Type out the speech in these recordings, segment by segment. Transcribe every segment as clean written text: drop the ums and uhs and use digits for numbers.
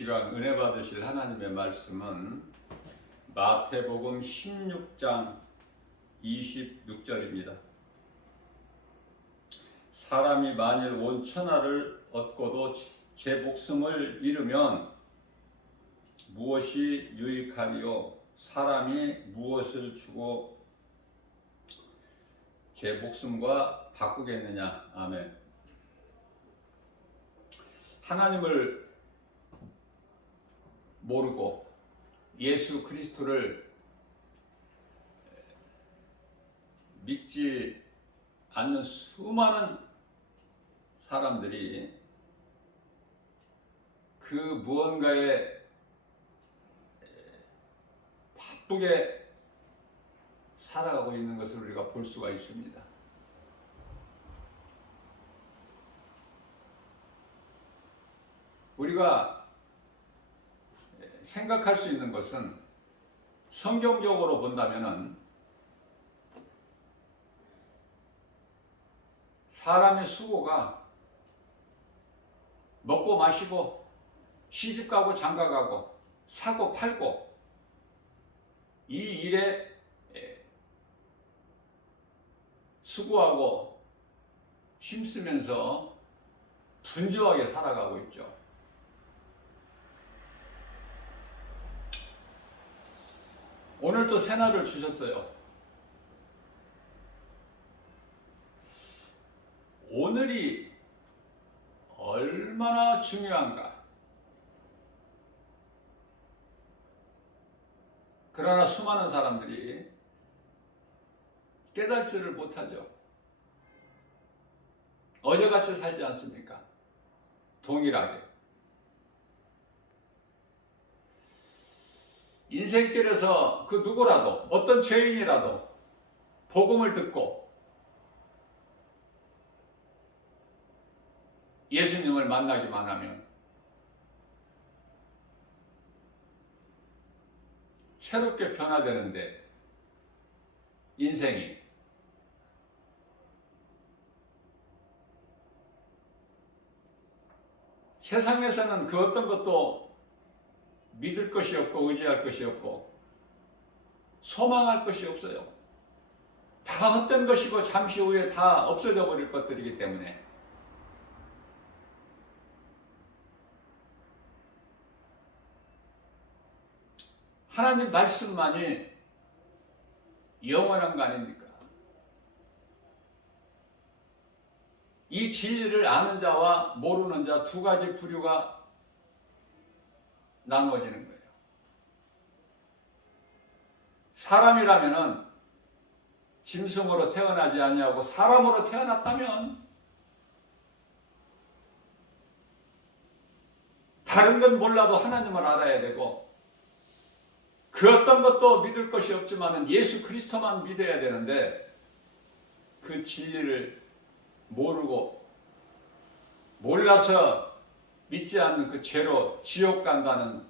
시간 은혜 받으실 하나님의 말씀은 마태복음 16장 26절입니다. 사람이 만일 온 천하를 얻고도 제 목숨을 잃으면 무엇이 유익하리요? 사람이 무엇을 주고 제 목숨과 바꾸겠느냐? 아멘. 하나님을 모르고 예수 그리스도를 믿지 않는 수많은 사람들이 그 무언가에 바쁘게 살아가고 있는 것을 우리가 볼 수가 있습니다. 우리가 생각할 수 있는 것은 성경적으로 본다면은 사람의 수고가 먹고 마시고 시집가고 장가가고 사고 팔고 이 일에 수고하고 힘쓰면서 분주하게 살아가고 있죠. 오늘 또 새날을 주셨어요. 오늘이 얼마나 중요한가. 그러나 수많은 사람들이 깨달지를 못하죠. 어제같이 살지 않습니까? 동일하게. 인생길에서 그 누구라도 어떤 죄인이라도 복음을 듣고 예수님을 만나기만 하면 새롭게 변화되는데 인생이 세상에서는 그 어떤 것도 믿을 것이 없고 의지할 것이 없고 소망할 것이 없어요. 다 헛된 것이고 잠시 후에 다 없어져 버릴 것들이기 때문에 하나님 말씀만이 영원한 거 아닙니까? 이 진리를 아는 자와 모르는 자 두 가지 부류가 나누어지는 거예요. 사람이라면은 짐승으로 태어나지 아니하고 사람으로 태어났다면 다른 건 몰라도 하나님을 알아야 되고 그 어떤 것도 믿을 것이 없지만 예수 그리스도만 믿어야 되는데 그 진리를 모르고 몰라서 믿지 않는 그 죄로 지옥 간다는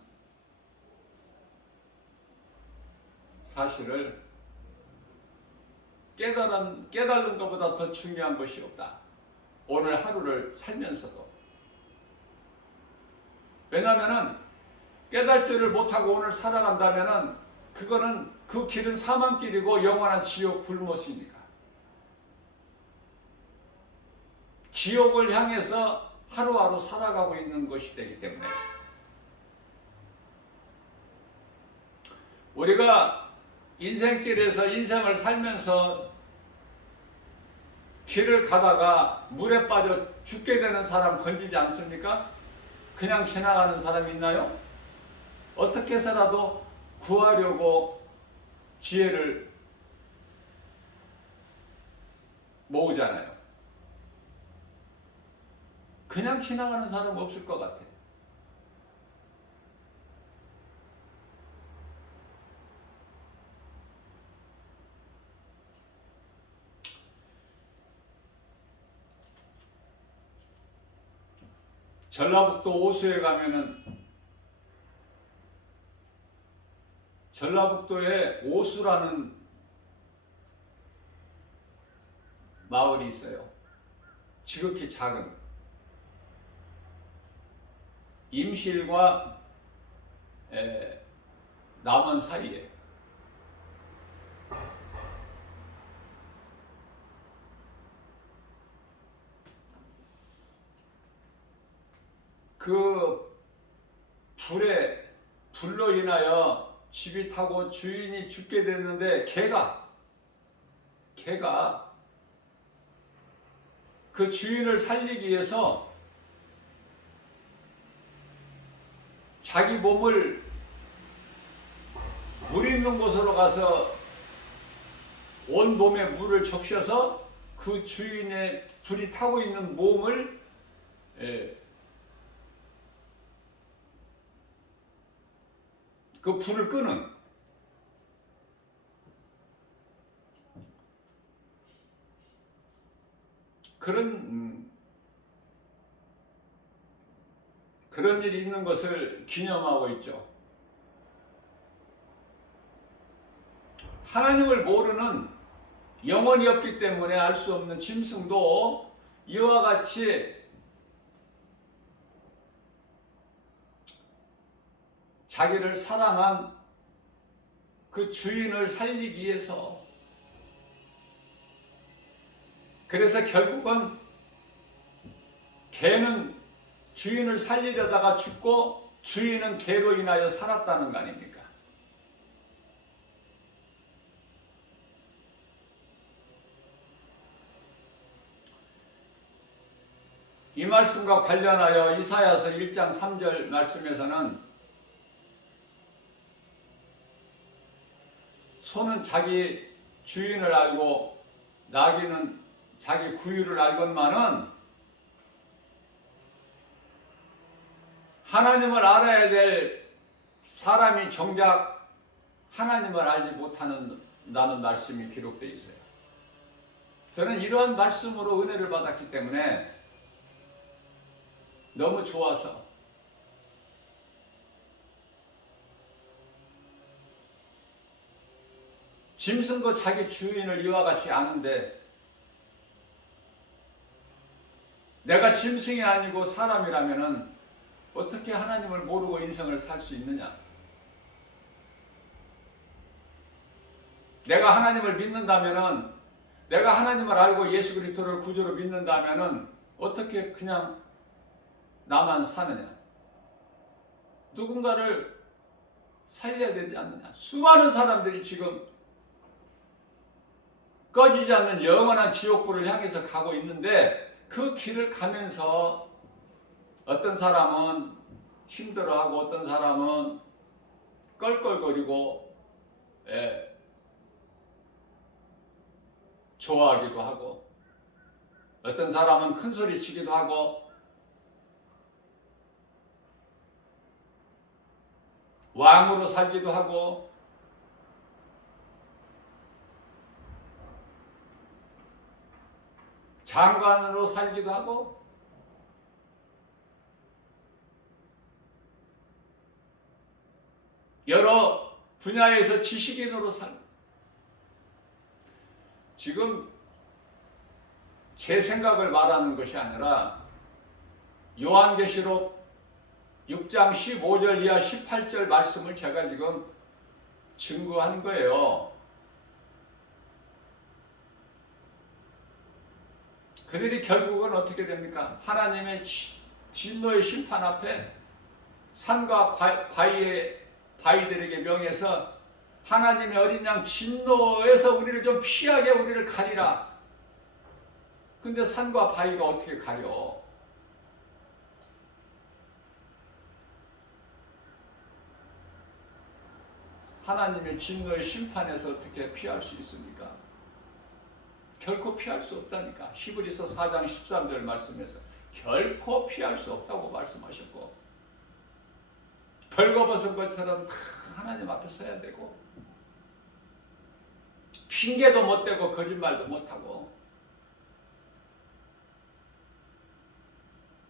사실을 깨달은 것보다 더 중요한 것이 없다. 오늘 하루를 살면서도. 왜냐하면 깨달지를 못하고 오늘 살아간다면 그거는 그 길은 사망길이고 영원한 지옥 불못이니까. 지옥을 향해서 하루하루 살아가고 있는 것이 되기 때문에 우리가 인생길에서 인생을 살면서 길을 가다가 물에 빠져 죽게 되는 사람 건지지 않습니까? 그냥 지나가는 사람이 있나요? 어떻게 해서라도 구하려고 지혜를 모으잖아요. 그냥 지나가는 사람 없을 것 같아요. 전라북도 오수에 가면은 전라북도에 오수라는 마을이 있어요. 지극히 작은 임실과 남은 사이에 그 불로 인하여 집이 타고 주인이 죽게 됐는데 개가 그 주인을 살리기 위해서 자기 몸을 물 있는 곳으로 가서 온 몸에 물을 적셔서 그 주인의 불이 타고 있는 몸을 그 불을 끄는 그런 일이 있는 것을 기념하고 있죠. 하나님을 모르는 영혼이 없기 때문에 알 수 없는 짐승도 이와 같이 자기를 사랑한 그 주인을 살리기 위해서, 그래서 결국은 개는 주인을 살리려다가 죽고 주인은 개로 인하여 살았다는 거 아닙니까? 이 말씀과 관련하여 이사야서 1장 3절 말씀에서는 소는 자기 주인을 알고 나귀는 자기 구유를 알건만은 하나님을 알아야 될 사람이 정작 하나님을 알지 못한다는 말씀이 기록되어 있어요. 저는 이러한 말씀으로 은혜를 받았기 때문에 너무 좋아서 짐승도 자기 주인을 이와 같이 아는데 내가 짐승이 아니고 사람이라면 어떻게 하나님을 모르고 인생을 살 수 있느냐? 내가 하나님을 믿는다면은, 내가 하나님을 알고 예수 그리스도를 구주로 믿는다면은 어떻게 그냥 나만 사느냐? 누군가를 살려야 되지 않느냐? 수많은 사람들이 지금 꺼지지 않는 영원한 지옥불을 향해서 가고 있는데 그 길을 가면서 어떤 사람은 힘들어하고 어떤 사람은 껄껄거리고 좋아하기도 하고 어떤 사람은 큰 소리 치기도 하고 왕으로 살기도 하고 장관으로 살기도 하고 여러 분야에서 지식인으로 살고, 지금 제 생각을 말하는 것이 아니라 요한계시록 6장 15절 이하 18절 말씀을 제가 지금 증거한 거예요. 그들이 결국은 어떻게 됩니까? 하나님의 진노의 심판 앞에 산과 바위들에게 명해서 하나님의 어린 양 진노에서 우리를 좀 피하게 우리를 가리라. 근데 산과 바위가 어떻게 가려? 하나님의 진노의 심판에서 어떻게 피할 수 있습니까? 결코 피할 수 없다니까. 히브리서 4장 13절 말씀에서 결코 피할 수 없다고 말씀하셨고, 벌거벗은 것처럼 다 하나님 앞에 서야 되고 핑계도 못 대고 거짓말도 못하고,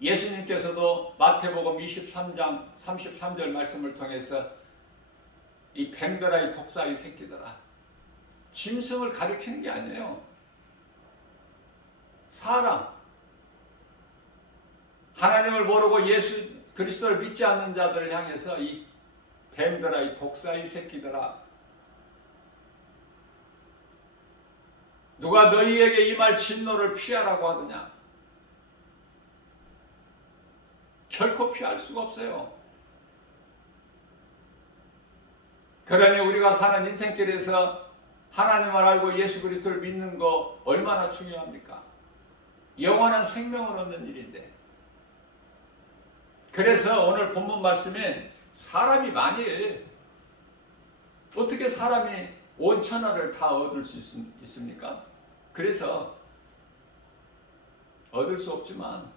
예수님께서도 마태복음 23장 33절 말씀을 통해서 이 뱀들아 이 독사의 새끼들아, 짐승을 가리키는 게 아니에요. 사람, 하나님을 모르고 예수 그리스도를 믿지 않는 자들을 향해서 이 뱀들아, 이 독사의 새끼들아, 누가 너희에게 임할 진노를 피하라고 하느냐? 결코 피할 수가 없어요. 그러니 우리가 사는 인생길에서 하나님을 알고 예수 그리스도를 믿는 거 얼마나 중요합니까? 영원한 생명을 얻는 일인데. 그래서 오늘 본문 말씀에 사람이 만일 어떻게 사람이 온 천하를 다 얻을 수 있습니까? 그래서 얻을 수 없지만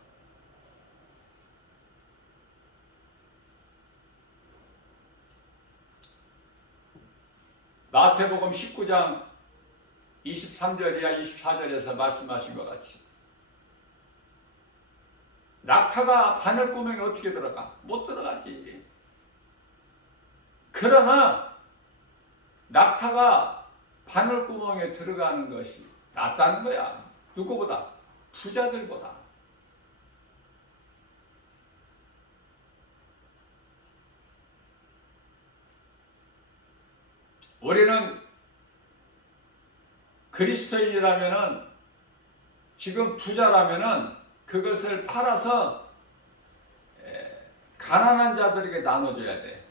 마태복음 19장 23절 이하 24절에서 말씀하신 것 같이 낙타가 바늘구멍에 어떻게 들어가? 못 들어가지. 그러나 낙타가 바늘구멍에 들어가는 것이 낫다는 거야. 누구보다? 부자들보다. 우리는 그리스도인이라면은, 지금 부자라면은 그것을 팔아서 가난한 자들에게 나눠줘야 돼.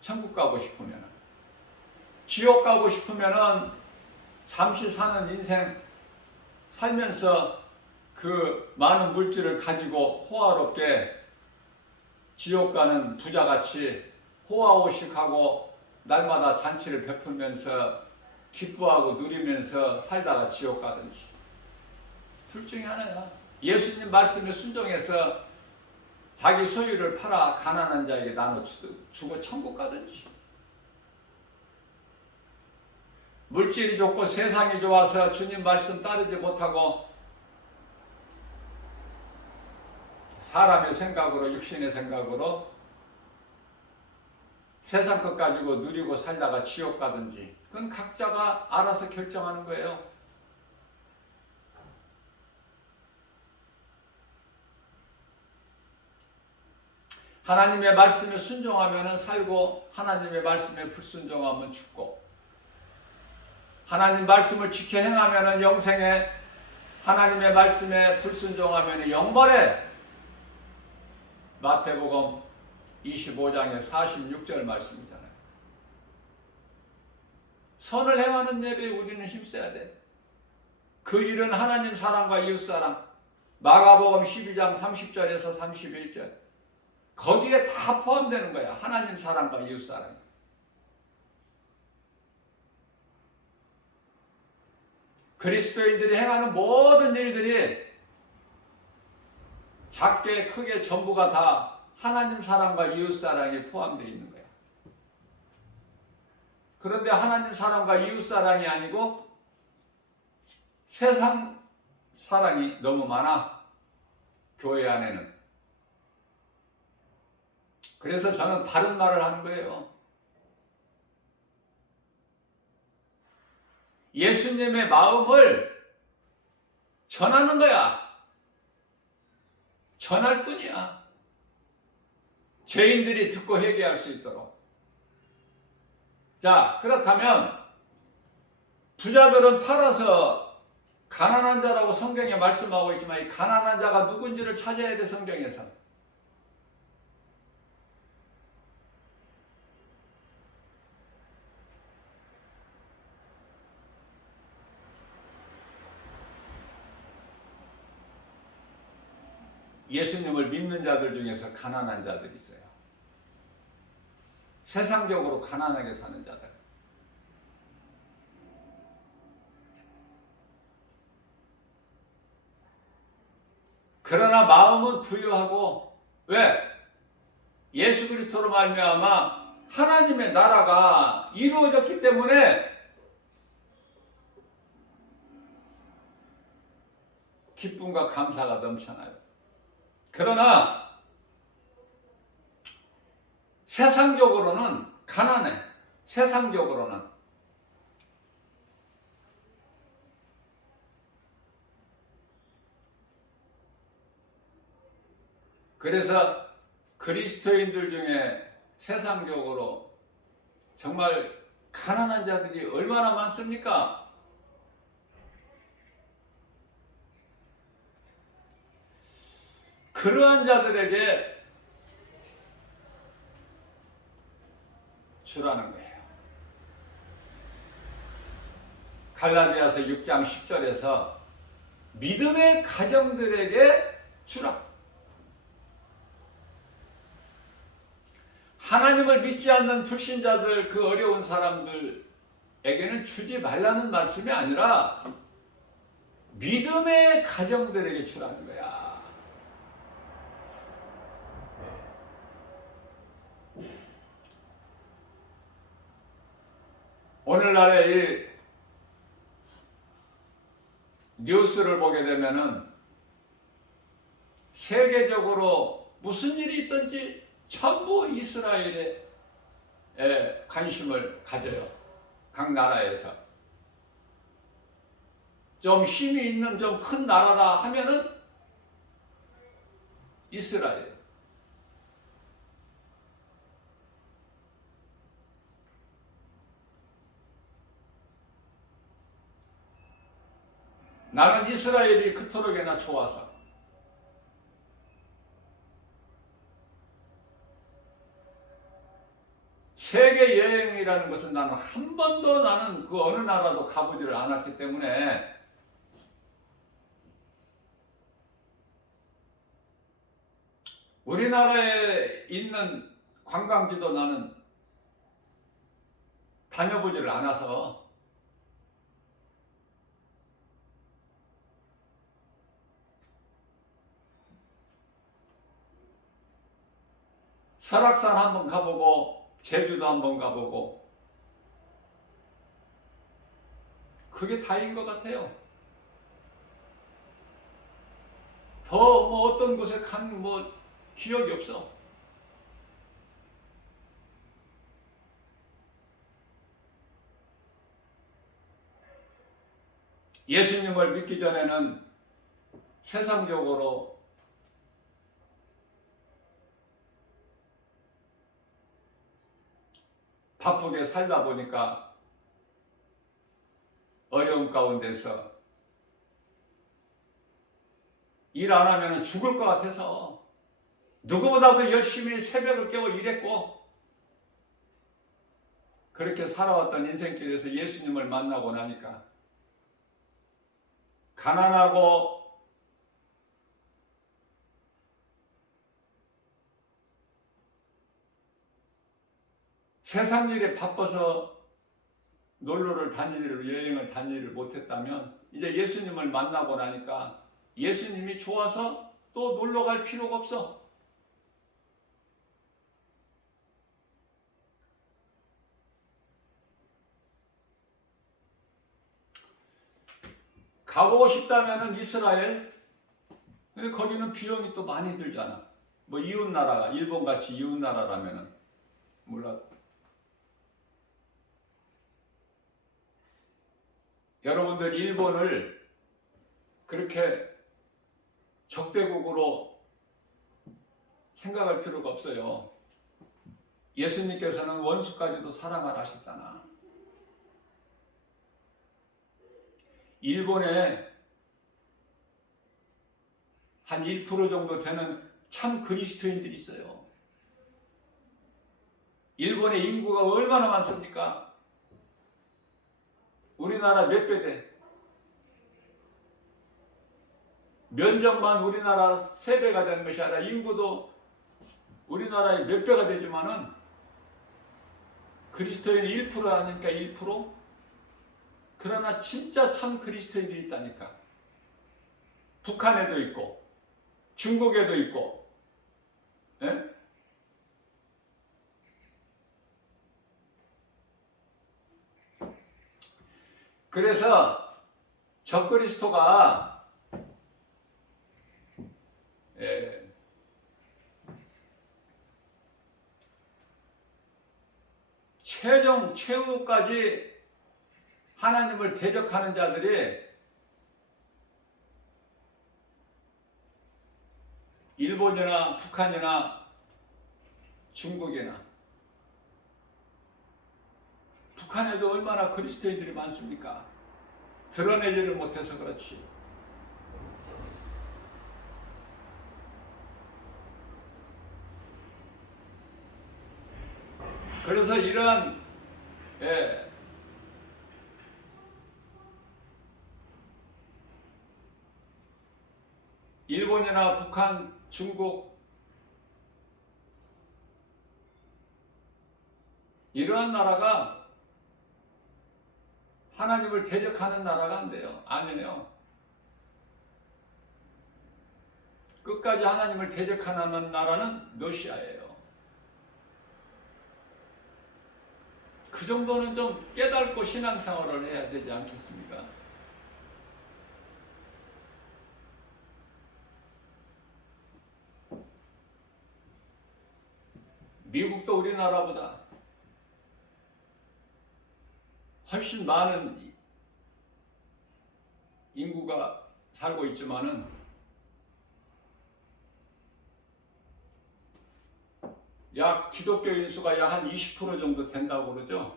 천국 가고 싶으면은. 지옥 가고 싶으면은 잠시 사는 인생 살면서 그 많은 물질을 가지고 호화롭게 지옥 가는 부자같이 호화호식하고 날마다 잔치를 베풀면서 기뻐하고 누리면서 살다가 지옥 가든지. 둘 중에 하나야. 예수님 말씀에 순종해서 자기 소유를 팔아 가난한 자에게 나눠주고 천국 가든지. 물질이 좋고 세상이 좋아서 주님 말씀 따르지 못하고 사람의 생각으로, 육신의 생각으로 세상 것 가지고 누리고 살다가 지옥 가든지, 그건 각자가 알아서 결정하는 거예요. 하나님의 말씀에 순종하면 살고, 하나님의 말씀에 불순종하면 죽고, 하나님 말씀을 지켜 행하면 영생에, 하나님의 말씀에 불순종하면 영벌에. 마태복음 25장의 46절 말씀이잖아요. 선을 행하는 예배에 우리는 힘써야 돼. 그 일은 하나님 사랑과 이웃 사랑. 마가복음 12장 30절에서 31절. 거기에 다 포함되는 거야. 하나님 사랑과 이웃 사랑. 그리스도인들이 행하는 모든 일들이 작게 크게 전부가 다 하나님 사랑과 이웃 사랑에 포함되어 있는 거야. 그런데 하나님 사랑과 이웃 사랑이 아니고 세상 사랑이 너무 많아. 교회 안에는. 그래서 저는 바른 말을 하는 거예요. 예수님의 마음을 전하는 거야. 전할 뿐이야. 죄인들이 듣고 회개할 수 있도록. 자, 그렇다면 부자들은 팔아서 가난한 자라고 성경에 말씀하고 있지만, 이 가난한 자가 누군지를 찾아야 돼. 성경에서. 예수님을 믿는 자들 중에서 가난한 자들이 있어요. 세상적으로 가난하게 사는 자들. 그러나 마음은 부유하고, 왜? 예수 그리스도로 말미암아 하나님의 나라가 이루어졌기 때문에 기쁨과 감사가 넘쳐나요. 그러나 세상적으로는 가난해. 세상적으로는. 그래서 그리스도인들 중에 세상적으로 정말 가난한 자들이 얼마나 많습니까? 그러한 자들에게 주라는 거예요. 갈라디아서 6장 10절에서 믿음의 가정들에게 주라. 하나님을 믿지 않는 불신자들, 그 어려운 사람들에게는 주지 말라는 말씀이 아니라 믿음의 가정들에게 주라는 거야. 오늘날의 이 뉴스를 보게 되면은 세계적으로 무슨 일이 있든지 전부 이스라엘에 관심을 가져요. 각 나라에서. 좀 힘이 있는 좀 큰 나라라 하면은 이스라엘. 나는 이스라엘이 그토록이나 좋아서. 세계 여행이라는 것은 나는 한 번도 나는 그 어느 나라도 가보지를 않았기 때문에 우리나라에 있는 관광지도 나는 다녀보지를 않아서 설악산 한번 가보고 제주도 한번 가보고 그게 다인 것 같아요. 더 뭐 어떤 곳에 간 뭐 기억이 없어. 예수님을 믿기 전에는 세상적으로 바쁘게 살다 보니까 어려움 가운데서 일 안 하면 죽을 것 같아서 누구보다도 열심히 새벽을 깨워 일했고 그렇게 살아왔던 인생길에서 예수님을 만나고 나니까 가난하고 세상 일에 바빠서 놀러를 다니기를 여행을 다니기를 못했다면 이제 예수님을 만나고 나니까 예수님이 좋아서 또 놀러 갈 필요가 없어. 가보고 싶다면은 이스라엘. 근데 거기는 비용이 또 많이 들잖아. 뭐 이웃 나라가 일본 같이 이웃 나라라면은 몰라. 여러분들 일본을 그렇게 적대국으로 생각할 필요가 없어요. 예수님께서는 원수까지도 사랑하라 하셨잖아. 일본에 한 1% 정도 되는 참 그리스도인들이 있어요. 일본의 인구가 얼마나 많습니까? 우리나라 몇 배 돼? 면적만 우리나라 3배가 되는 것이 아니라 인구도 우리나라의 몇 배가 되지만은 그리스도인이 1% 아닙니까? 1%? 그러나 진짜 참 그리스도인들이 있다니까. 북한에도 있고 중국에도 있고. 예? 그래서 적그리스도가 최후까지 하나님을 대적하는 자들이 일본이나 북한이나 중국이나 북한에도 얼마나 그리스도인들이 많습니까? 드러내지를 못해서 그렇지. 그래서 이러한 일본이나 북한, 중국 이러한 나라가 하나님을 대적하는 나라가 안 돼요. 아니에요. 끝까지 하나님을 대적하는 나라는 러시아예요. 그 정도는 좀 깨닫고 신앙생활을 해야 되지 않겠습니까? 미국도 우리나라보다 훨씬 많은 인구가 살고 있지만은 약 기독교인 수가 약 한 20% 정도 된다고 그러죠.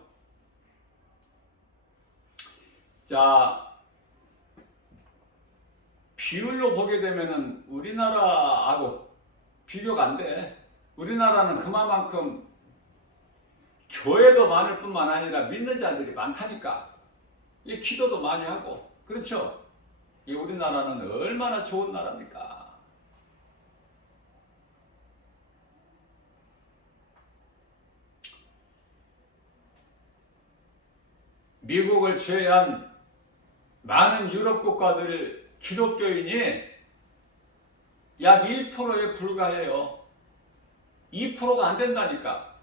자, 비율로 보게 되면은 우리나라하고 비교가 안 돼. 우리나라는 그만큼 교회도 많을 뿐만 아니라 믿는 자들이 많다니까. 이 기도도 많이 하고. 그렇죠? 이 우리나라는 얼마나 좋은 나라입니까? 미국을 제외한 많은 유럽 국가들 기독교인이 약 1%에 불과해요. 2%가 안 된다니까.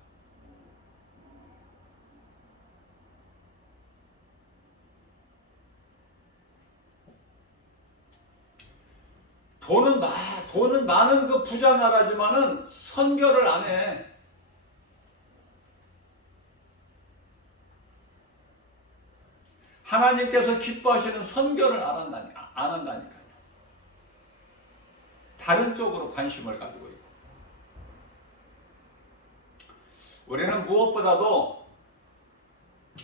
돈은 많은 그 부자 나라지만은 선교를 안 해. 하나님께서 기뻐하시는 선교를 안 한다니까요. 다른 쪽으로 관심을 가지고 있고. 우리는 무엇보다도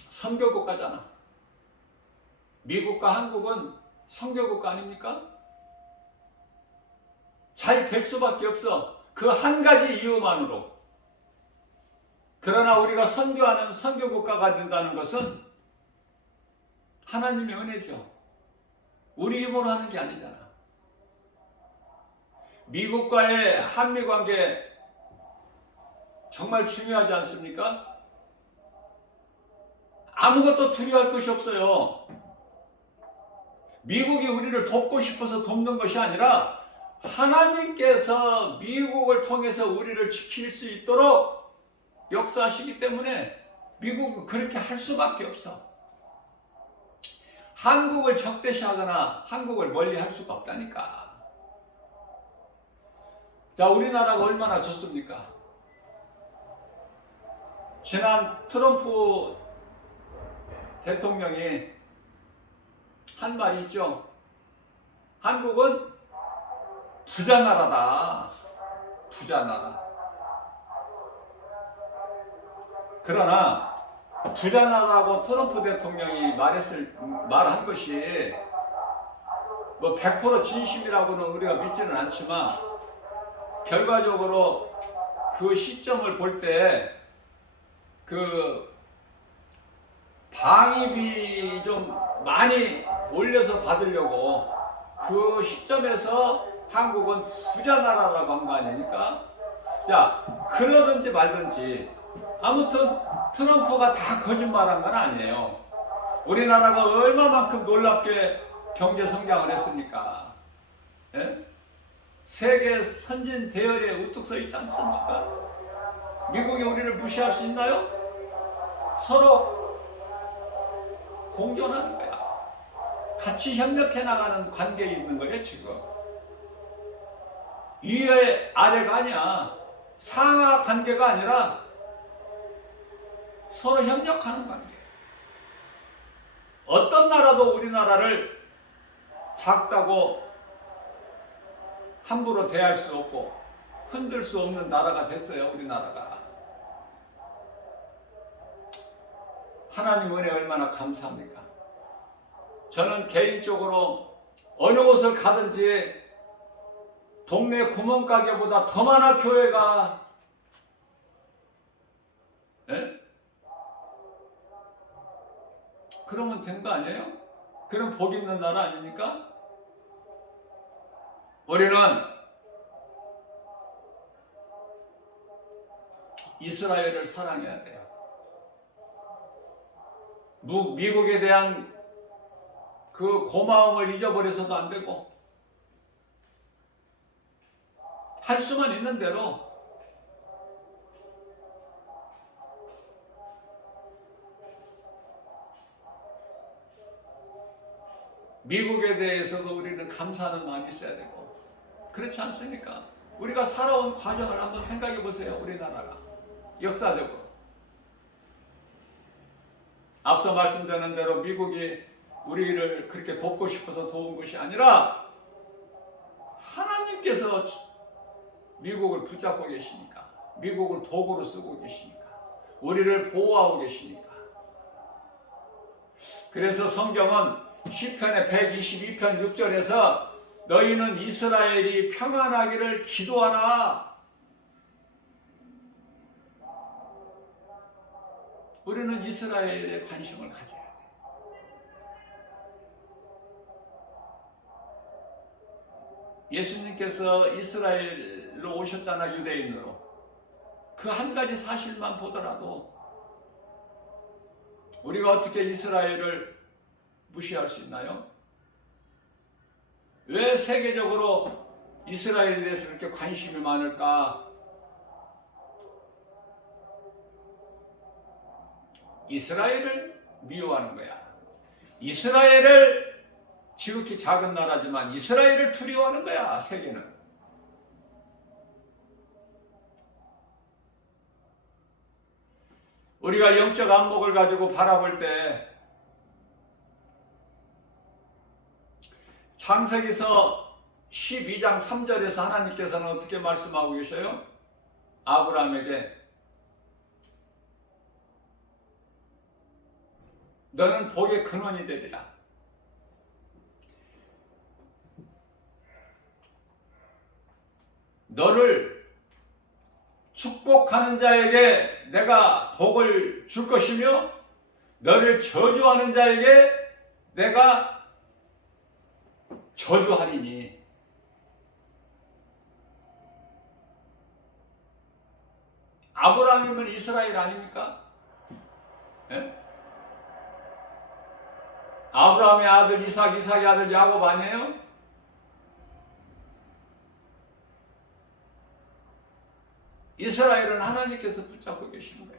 선교국가잖아. 미국과 한국은 선교국가 아닙니까? 잘 될 수밖에 없어. 그 한 가지 이유만으로. 그러나 우리가 선교하는 선교국가가 된다는 것은 하나님의 은혜죠. 우리 힘으로 하는 게 아니잖아. 미국과의 한미관계 정말 중요하지 않습니까? 아무것도 두려워할 것이 없어요. 미국이 우리를 돕고 싶어서 돕는 것이 아니라 하나님께서 미국을 통해서 우리를 지킬 수 있도록 역사하시기 때문에 미국은 그렇게 할 수밖에 없어. 한국을 적대시하거나 한국을 멀리 할 수가 없다니까. 자, 우리나라가 얼마나 좋습니까? 지난 트럼프 대통령이 한 말이 있죠. 한국은 부자 나라다. 부자 나라. 그러나 부자 나라고 트럼프 대통령이 말한 것이 뭐 100% 진심이라고는 우리가 믿지는 않지만 결과적으로 그 시점을 볼 때 그 방위비 좀 많이 올려서 받으려고 그 시점에서 한국은 부자 나라라고 한 거 아닙니까? 자, 그러든지 말든지 아무튼 트럼프가 다 거짓말한 건 아니에요. 우리나라가 얼마만큼 놀랍게 경제 성장을 했습니까? 예? 세계 선진 대열에 우뚝 서 있지 않습니까? 미국이 우리를 무시할 수 있나요? 서로 공존하는 거야. 같이 협력해 나가는 관계에 있는 거예요, 지금. 위에 아래가 아니야. 상하 관계가 아니라 서로 협력하는 관계. 어떤 나라도 우리나라를 작다고 함부로 대할 수 없고 흔들 수 없는 나라가 됐어요, 우리나라가. 하나님 은혜 얼마나 감사합니까? 저는 개인적으로 어느 곳을 가든지 동네 구멍가게보다 더 많아 교회가. 예? 그러면 된 거 아니에요? 그럼 복 있는 나라 아닙니까? 우리는 이스라엘을 사랑해야 돼요. 미국에 대한 그 고마움을 잊어버려서도 안 되고, 할 수만 있는 대로 미국에 대해서도 우리는 감사하는 마음이 있어야 되고, 그렇지 않습니까? 우리가 살아온 과정을 한번 생각해 보세요. 우리나라가 역사적으로 앞서 말씀드린 대로 미국이 우리를 그렇게 돕고 싶어서 도운 것이 아니라 하나님께서 미국을 붙잡고 계시니까, 미국을 도구로 쓰고 계시니까, 우리를 보호하고 계시니까. 그래서 성경은 시편의 122편 6절에서 너희는 이스라엘이 평안하기를 기도하라. 우리는 이스라엘에 관심을 가져야 돼. 예수님께서 이스라엘로 오셨잖아, 유대인으로. 그 한 가지 사실만 보더라도 우리가 어떻게 이스라엘을 무시할 수 있나요? 왜 세계적으로 이스라엘에 대해서 그렇게 관심이 많을까? 이스라엘을 미워하는 거야. 이스라엘을 지극히 작은 나라지만 이스라엘을 두려워하는 거야, 세계는. 우리가 영적 안목을 가지고 바라볼 때 창세기서 12장 3절에서 하나님께서는 어떻게 말씀하고 계셔요? 아브라함에게 너는 복의 근원이 되리라. 너를 축복하는 자에게 내가 복을 줄 것이며 너를 저주하는 자에게 내가 저주하리니. 아브라함이면 이스라엘 아닙니까? 예? 아브라함의 아들 이삭, 이삭의 아들 야곱 아니에요? 이스라엘은 하나님께서 붙잡고 계시는 거야.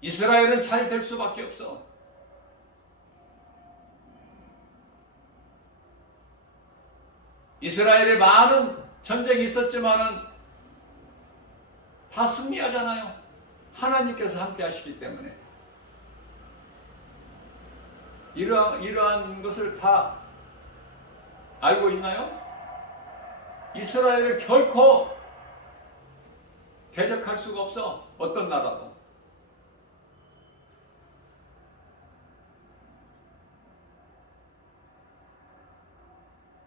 이스라엘은 잘 될 수밖에 없어. 이스라엘에 많은 전쟁이 있었지만은 다 승리하잖아요. 하나님께서 함께 하시기 때문에. 이러한 것을 다 알고 있나요? 이스라엘을 결코 대적할 수가 없어. 어떤 나라도.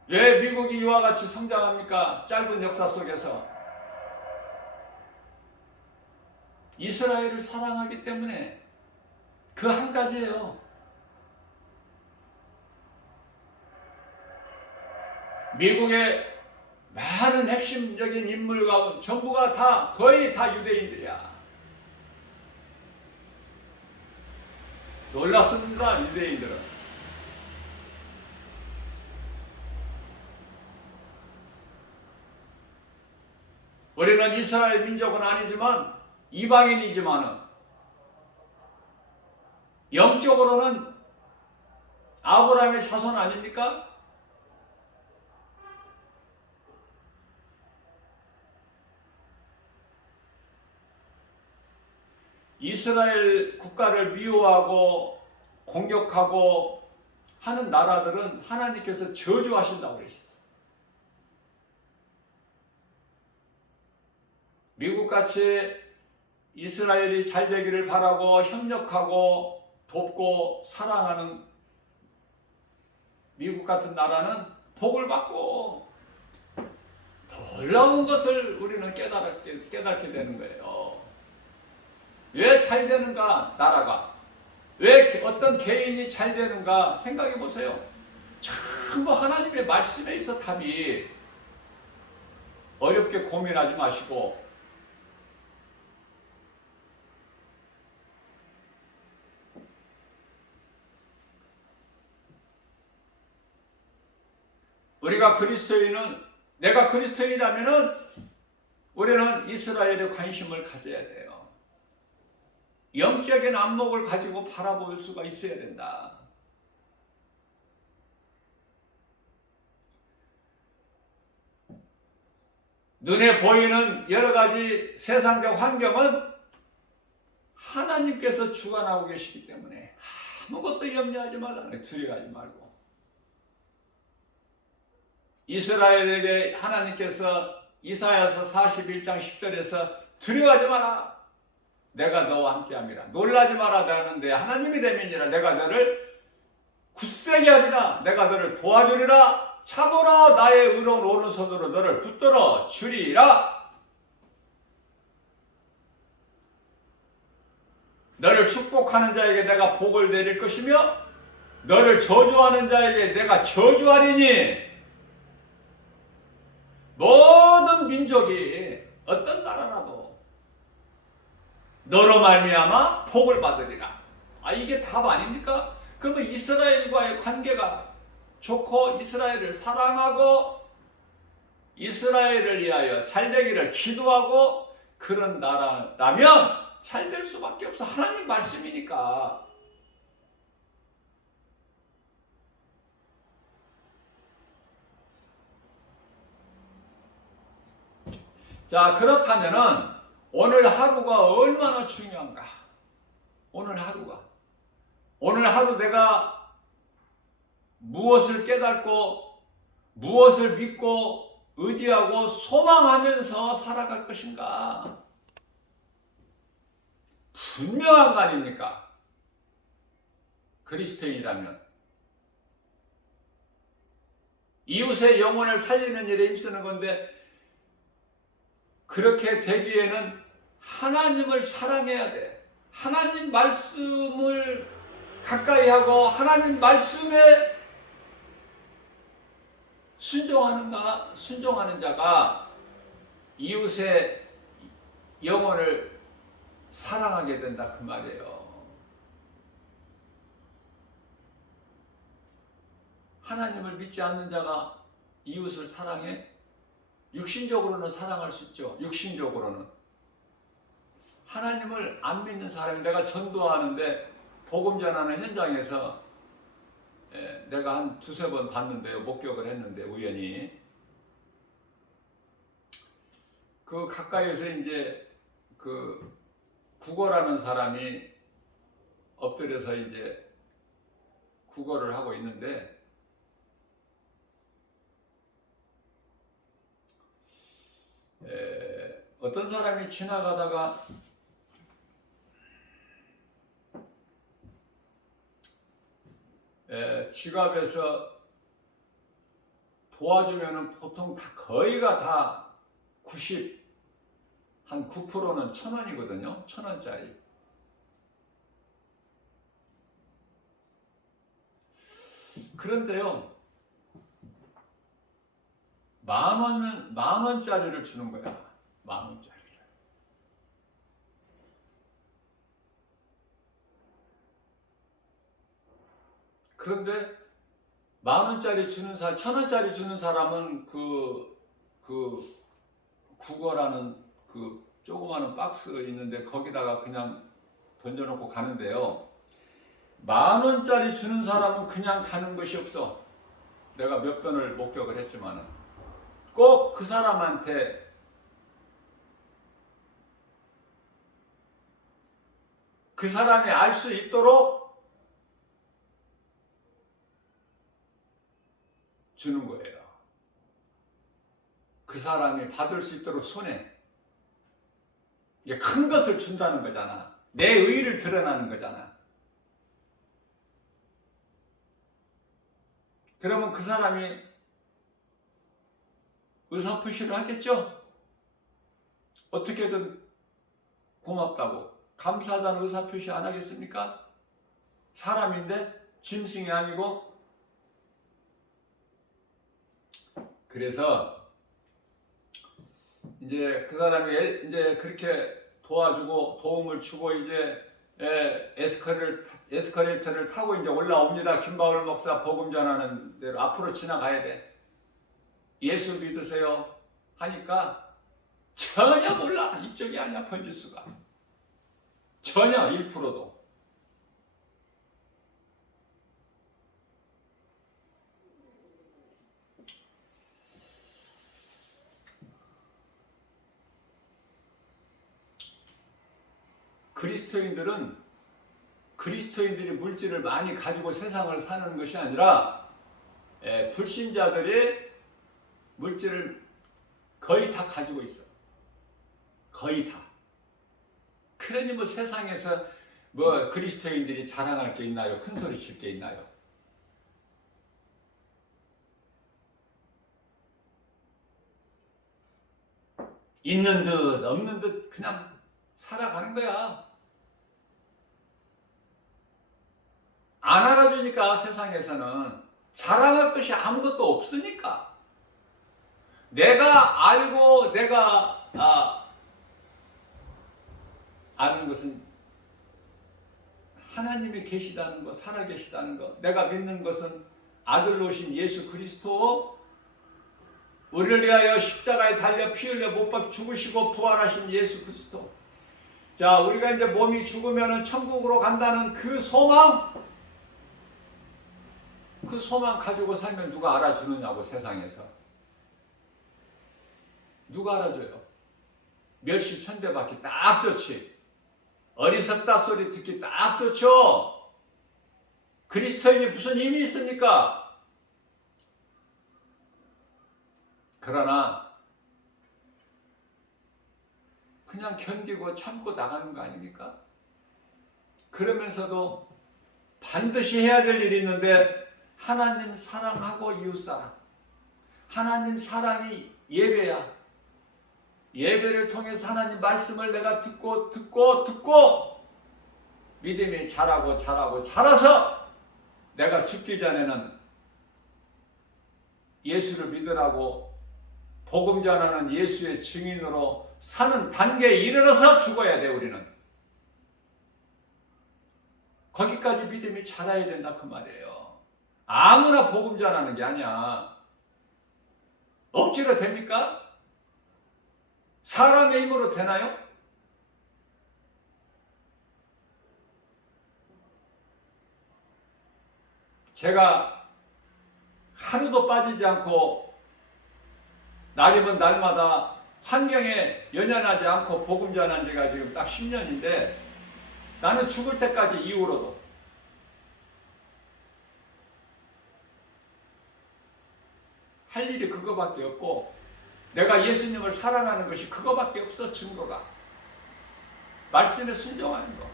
왜 미국이 이와 같이 성장합니까? 짧은 역사 속에서. 이스라엘을 사랑하기 때문에. 그 한 가지예요. 미국의 많은 핵심적인 인물 가운데 전부가 거의 다 유대인들이야. 놀랍습니다, 유대인들은. 우리는 이스라엘 민족은 아니지만 이방인이지만은 영적으로는 아브라함의 자손 아닙니까? 이스라엘 국가를 미워하고 공격하고 하는 나라들은 하나님께서 저주하신다고 그러셨어요. 미국같이 이스라엘이 잘 되기를 바라고 협력하고 돕고 사랑하는 미국 같은 나라는 복을 받고 놀라운 것을 우리는 깨닫게 되는 거예요. 왜 잘 되는가 나라가? 왜 어떤 개인이 잘 되는가 생각해 보세요. 전부 하나님의 말씀에 있어 답이. 어렵게 고민하지 마시고 우리가 그리스도인은 내가 그리스도인이라면은 우리는 이스라엘에 관심을 가져야 돼요. 영적인 안목을 가지고 바라볼 수가 있어야 된다. 눈에 보이는 여러 가지 세상적 환경은 하나님께서 주관하고 계시기 때문에 아무것도 염려하지 말라는, 두려워하지 말고. 이스라엘에게 하나님께서 이사야서 41장 10절에서 두려워하지 마라, 내가 너와 함께함이라. 놀라지 마라 하는데 하나님이 되면이라 내가 너를 굳세게 하리라. 내가 너를 도와주리라. 참으라 나의 의로운 오른손으로 너를 붙들어 주리라. 너를 축복하는 자에게 내가 복을 내릴 것이며 너를 저주하는 자에게 내가 저주하리니. 모든 민족이 어떤 나라라도 너로 말미암아 복을 받으리라. 이게 답 아닙니까? 그러면 이스라엘과의 관계가 좋고 이스라엘을 사랑하고 이스라엘을 위하여 잘되기를 기도하고 그런 나라라면 잘될 수밖에 없어. 하나님 말씀이니까. 자, 그렇다면은 오늘 하루가 얼마나 중요한가? 오늘 하루 내가 무엇을 깨닫고 무엇을 믿고 의지하고 소망하면서 살아갈 것인가? 분명한 거 아닙니까? 그리스도인이라면 이웃의 영혼을 살리는 일에 힘쓰는 건데, 그렇게 되기에는 하나님을 사랑해야 돼. 하나님 말씀을 가까이 하고 하나님 말씀에 순종하는 자가 이웃의 영혼을 사랑하게 된다 그 말이에요. 하나님을 믿지 않는 자가 이웃을 사랑해? 육신적으로는 사랑할 수 있죠. 육신적으로는. 하나님을 안 믿는 사람이, 내가 전도하는데 복음 전하는 현장에서 내가 한 두세 번 봤는데요. 목격을 했는데 우연히 그 가까이에서 이제 그 국어라는 사람이 엎드려서 이제 국어를 하고 있는데 어떤 사람이 지나가다가 지갑에서 도와주면은 보통 거의가 다 90, 한 9%는 1,000원이거든요. 1,000원짜리. 그런데요, 10,000원짜리를 주는 거야. 10,000원짜리를. 그런데 10,000원짜리 주는 1,000원짜리 주는 사람은 그 국어라는 그 조그마한 박스 있는데 거기다가 그냥 던져놓고 가는데요. 10,000원짜리 주는 사람은 그냥 가는 것이 없어. 내가 몇 번을 목격을 했지만은 꼭 그 사람한테 그 사람이 알 수 있도록 주는 거예요. 그 사람이 받을 수 있도록 손에. 이게 큰 것을 준다는 거잖아. 내 의의를 드러나는 거잖아. 그러면 그 사람이 의사표시를 하겠죠? 어떻게든 고맙다고, 감사하다는 의사표시 안 하겠습니까? 사람인데 짐승이 아니고. 그래서 이제 그 사람이 이제 그렇게 도와주고 도움을 주고 이제 에스컬레이터를 타고 이제 올라옵니다. 김바울 목사 복음 전하는 대로 앞으로 지나가야 돼. 예수 믿으세요 하니까 전혀 몰라. 이쪽이 아니야, 번지수가. 전혀 1%도. 그리스도인들이 물질을 많이 가지고 세상을 사는 것이 아니라 불신자들이 물질을 거의 다 가지고 있어. 거의 다. 그러니 뭐 세상에서 뭐 그리스도인들이 자랑할 게 있나요? 큰 소리 칠 게 있나요? 있는 듯 없는 듯 그냥 살아가는 거야. 안 알아주니까 세상에서는 자랑할 것이 아무것도 없으니까. 내가 알고 내가 아는 것은 하나님이 계시다는 것, 살아계시다는 것. 내가 믿는 것은 아들로 오신 예수 그리스도, 우리를 위하여 십자가에 달려 피 흘려 못 박혀 죽으시고 부활하신 예수 그리스도. 자, 우리가 이제 몸이 죽으면 천국으로 간다는 그 소망 가지고 살면 누가 알아주느냐고, 세상에서. 누가 알아줘요? 멸시천대받기 딱 좋지. 어리석다 소리 듣기 딱 좋죠. 그리스도인이 무슨 힘이 있습니까? 그러나 그냥 견디고 참고 나가는 거 아닙니까? 그러면서도 반드시 해야 될 일이 있는데, 하나님 사랑하고 이웃사랑. 하나님 사랑이 예배야. 예배를 통해서 하나님 말씀을 내가 듣고 믿음이 자라서 내가 죽기 전에는 예수를 믿으라고 복음 전하는 예수의 증인으로 사는 단계에 이르러서 죽어야 돼. 우리는 거기까지 믿음이 자라야 된다, 그 말이에요. 아무나 복음 전하는 게 아니야. 억지로 됩니까? 사람의 힘으로 되나요? 제가 하루도 빠지지 않고 날이면 날마다 환경에 연연하지 않고 복음 전한 지가 지금 딱 10년인데, 나는 죽을 때까지 이후로도 할 일이 그거밖에 없고, 내가 예수님을 사랑하는 것이 그거밖에 없어. 증거가 말씀에 순종하는 거.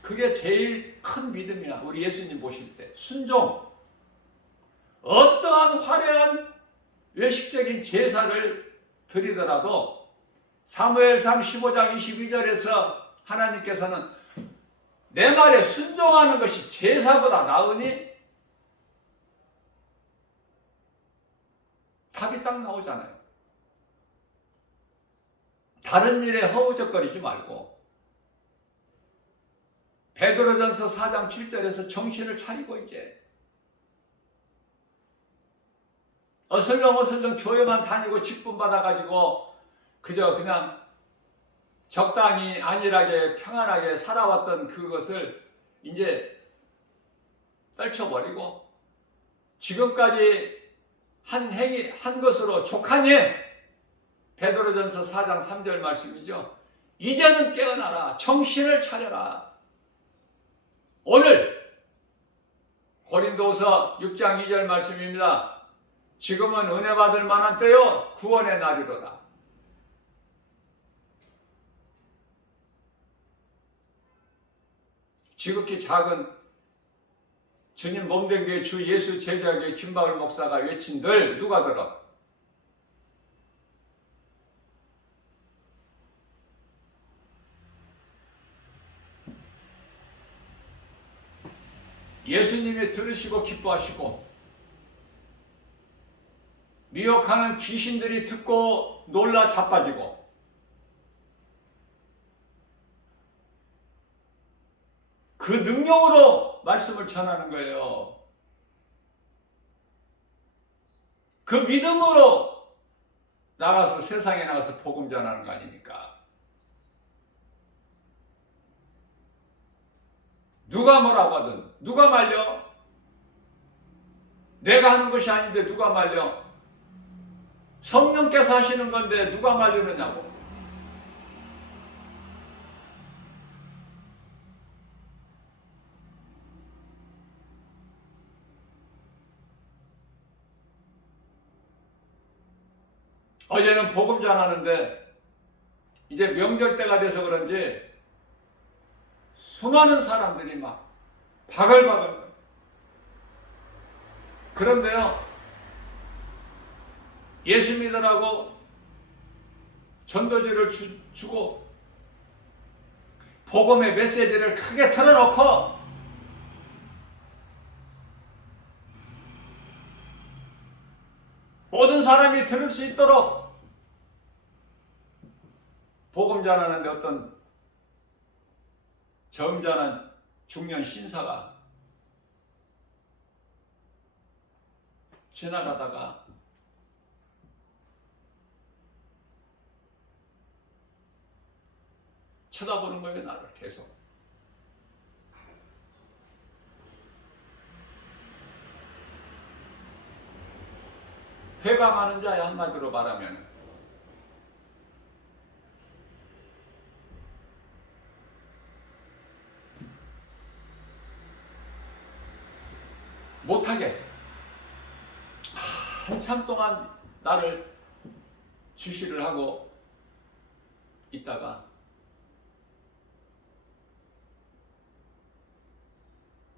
그게 제일 큰 믿음이야. 우리 예수님 보실 때 순종. 어떠한 화려한 외식적인 제사를 드리더라도 사무엘상 15장 22절에서 하나님께서는 내 말에 순종하는 것이 제사보다 나으니, 답이 딱 나오잖아요. 다른 일에 허우적거리지 말고, 베드로전서 4장 7절에서 정신을 차리고 이제 어슬렁 교회만 다니고 직분 받아가지고 그저 그냥 적당히 안일하게 평안하게 살아왔던 그것을 이제 떨쳐버리고, 지금까지 한 것으로 족하니, 베드로전서 4장 3절 말씀이죠. 이제는 깨어나라. 정신을 차려라. 오늘 고린도서 6장 2절 말씀입니다. 지금은 은혜 받을 만한 때요 구원의 날이로다. 지극히 작은 주님 몸된 교회 주 예수 제자교회 김박을 목사가 외친들 누가 들어? 예수님이 들으시고 기뻐하시고 미혹하는 귀신들이 듣고 놀라 자빠지고 그 능력으로 말씀을 전하는 거예요. 그 믿음으로 나가서 세상에 나가서 복음 전하는 거 아닙니까? 누가 뭐라고 하든 누가 말려? 내가 하는 것이 아닌데 누가 말려? 성령께서 하시는 건데 누가 말리느냐고. 어제는 복음 전하는데 이제 명절 때가 돼서 그런지 수많은 사람들이 막 바글바글. 그런데요, 예수 믿으라고 전도지를 주고 복음의 메시지를 크게 틀어놓고 모든 사람이 들을 수 있도록 복음 전하는데 어떤 점잖은 중년 신사가 지나가다가 쳐다보는 거예요, 나를 계속. 회방하는 자야, 한마디로 말하면. 못하게 한참 동안 나를 주시를 하고 있다가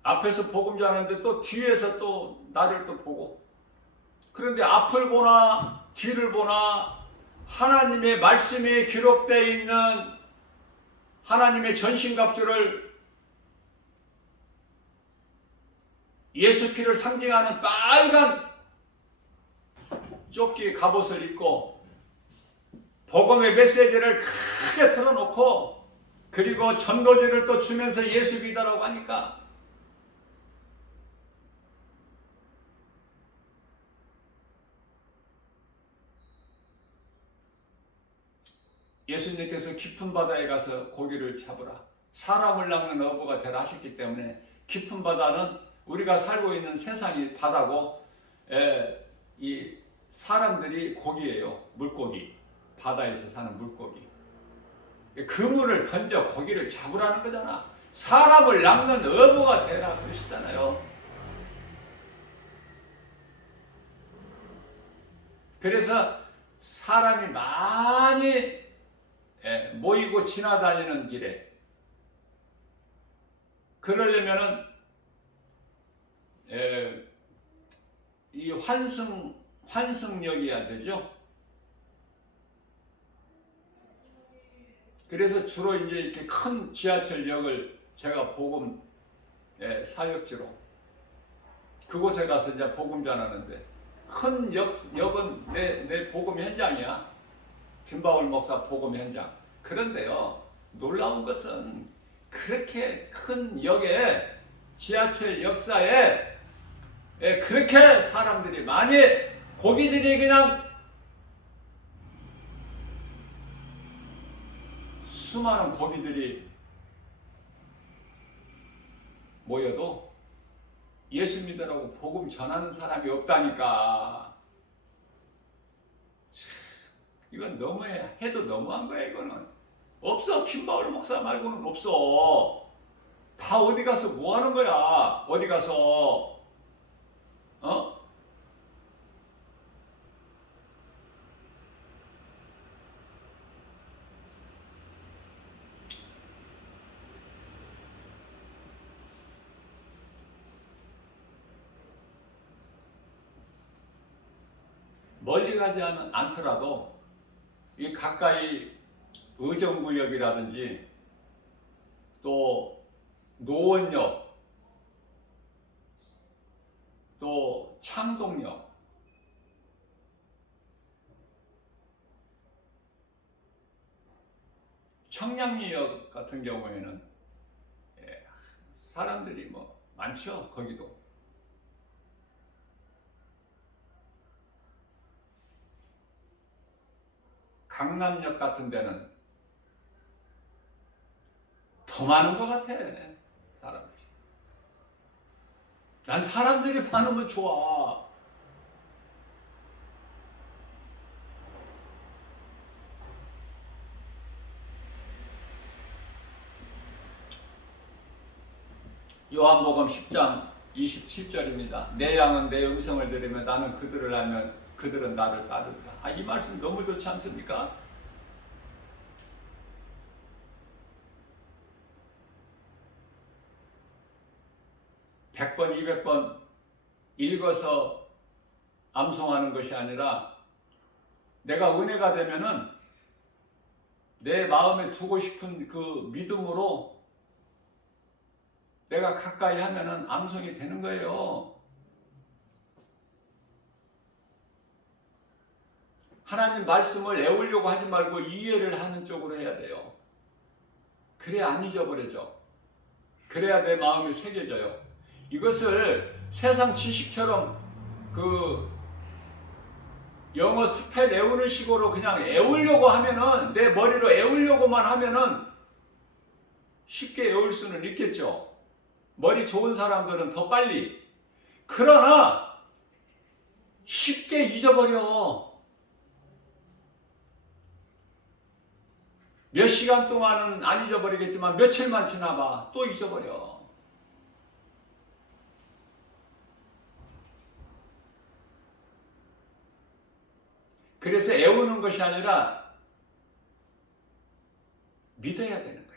앞에서 복음 전하는데 또 뒤에서 또 나를 또 보고, 그런데 앞을 보나 뒤를 보나 하나님의 말씀에 기록되어 있는 하나님의 전신갑주를 예수 피를 상징하는 빨간 조끼 갑옷을 입고 복음의 메시지를 크게 틀어놓고 그리고 전도지를 또 주면서 예수 믿으라고 하니까 예수님께서 깊은 바다에 가서 고기를 잡으라, 사람을 낚는 어부가 되라 하셨기 때문에 깊은 바다는 우리가 살고 있는 세상이 바다고, 이 사람들이 고기예요. 물고기. 바다에서 사는 물고기. 그물을 던져 고기를 잡으라는 거잖아. 사람을 낚는 어부가 되라 그러시잖아요. 그래서 사람이 많이 모이고 지나다니는 길에 그러려면은 이 환승역이어야 되죠. 그래서 주로 이제 이렇게 큰 지하철역을 제가 복음 사역지로 그곳에 가서 이제 복음 전하는데, 큰 역은 내 복음 현장이야. 김바울 목사 복음 현장. 그런데요, 놀라운 것은 그렇게 큰 역에, 지하철 역사에 그렇게 사람들이 많이, 고기들이 그냥 수많은 고기들이 모여도 예수 믿으라고 복음 전하는 사람이 없다니까. 이건 너무해. 해도 너무한 거야. 이거는 없어. 김바울 목사 말고는 없어. 다 어디 가서 뭐 하는 거야? 어디 가서 멀리 가지 않더라도 이 가까이 의정부역이라든지 또 노원역 또 창동역 청량리역 같은 경우에는 사람들이 뭐 많죠. 거기도 강남역 같은 데는 더 많은 것 같아. 사람들이. 난 사람들이 많으면 좋아. 요한복음 10장 27절입니다. 내 양은 내 음성을 들으며 나는 그들을 알면 그들은 나를 따르리라. 이 말씀 너무 좋지 않습니까? 백 번 200번 읽어서 암송하는 것이 아니라 내가 은혜가 되면은 내 마음에 두고 싶은 그 믿음으로 내가 가까이 하면은 암송이 되는 거예요. 하나님 말씀을 애우려고 하지 말고 이해를 하는 쪽으로 해야 돼요. 그래야 안 잊어버려져. 그래야 내 마음이 새겨져요. 이것을 세상 지식처럼 그 영어 스펠 애우는 식으로 그냥 애우려고 하면은, 내 머리로 애우려고만 하면은 쉽게 애울 수는 있겠죠. 머리 좋은 사람들은 더 빨리. 그러나 쉽게 잊어버려. 몇 시간 동안은 안 잊어버리겠지만 며칠만 지나봐 또 잊어버려. 그래서 애우는 것이 아니라 믿어야 되는 거야.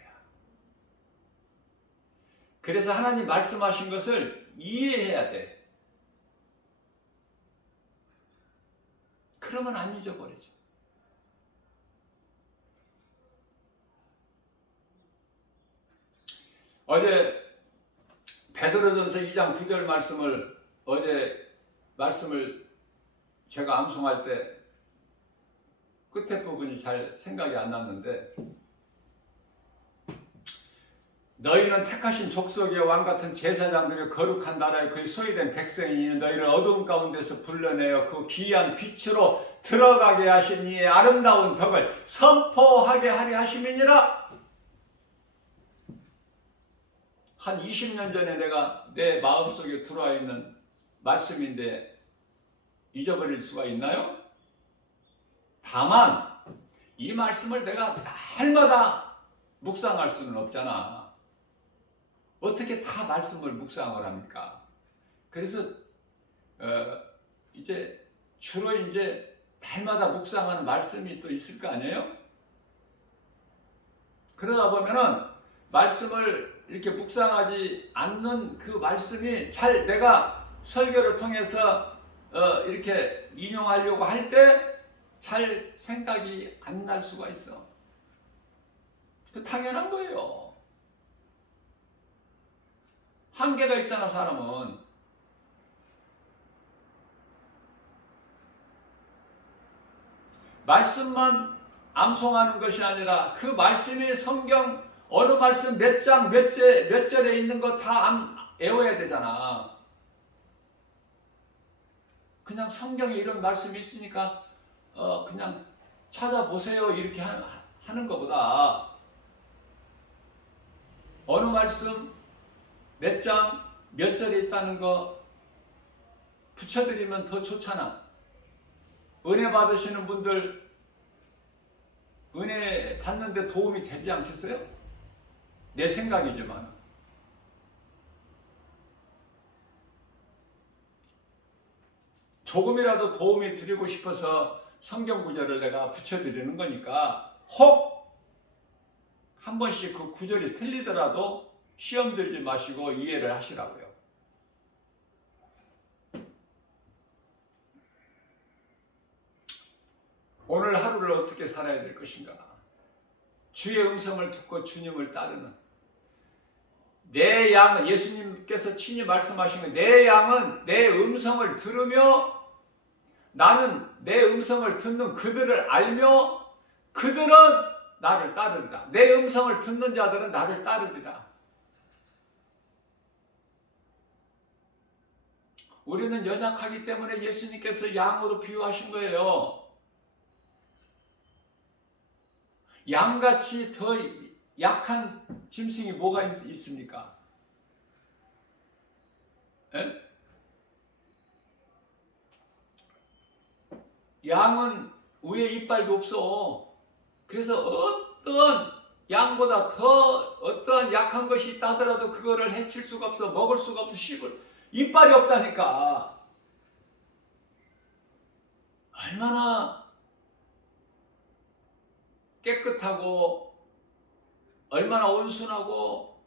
그래서 하나님 말씀하신 것을 이해해야 돼. 그러면 안 잊어버리죠. 어제 베드로전서 2장 9절 말씀을 제가 암송할 때 끝에 부분이 잘 생각이 안 났는데, 너희는 택하신 족속의 왕같은 제사장들의 거룩한 나라의 그의 소유된 백성이니 너희를 어두움 가운데서 불러내어 그 귀한 빛으로 들어가게 하신 이의 아름다운 덕을 선포하게 하려 하심이니라. 한 20년 전에 내가 내 마음속에 들어와 있는 말씀인데 잊어버릴 수가 있나요? 다만 이 말씀을 내가 날마다 묵상할 수는 없잖아. 어떻게 다 말씀을 묵상을 합니까? 그래서 이제 주로 이제 날마다 묵상하는 말씀이 또 있을 거 아니에요? 그러다 보면은 말씀을 이렇게 묵상하지 않는 그 말씀이 잘 내가 설교를 통해서 이렇게 인용하려고 할 때 잘 생각이 안 날 수가 있어. 그 당연한 거예요. 한계가 있잖아, 사람은. 말씀만 암송하는 것이 아니라 그 말씀이 성경 어느 말씀 몇 장, 몇 절에 있는 거 다 외워야 되잖아. 그냥 성경에 이런 말씀이 있으니까 그냥 찾아보세요 이렇게 하는 것보다 어느 말씀 몇 장, 몇 절에 있다는 거 붙여드리면 더 좋잖아. 은혜 받으시는 분들 은혜 받는데 도움이 되지 않겠어요? 내 생각이지만. 조금이라도 도움이 드리고 싶어서 성경 구절을 내가 붙여드리는 거니까 혹 한 번씩 그 구절이 틀리더라도 시험 들지 마시고 이해를 하시라고요. 오늘 하루를 어떻게 살아야 될 것인가? 주의 음성을 듣고 주님을 따르는 내 양은, 예수님께서 친히 말씀하신 것, 내 양은 내 음성을 들으며 나는 내 음성을 듣는 그들을 알며 그들은 나를 따르리라. 내 음성을 듣는 자들은 나를 따르리라. 우리는 연약하기 때문에 예수님께서 양으로 비유하신 거예요. 양같이 더 약한 짐승이 뭐가 있습니까? 에? 양은 위에 이빨도 없어. 그래서 어떤 양보다 더 어떤 약한 것이 있다 하더라도 그거를 해칠 수가 없어. 먹을 수가 없어. 씹을 이빨이 없다니까. 얼마나 깨끗하고 얼마나 온순하고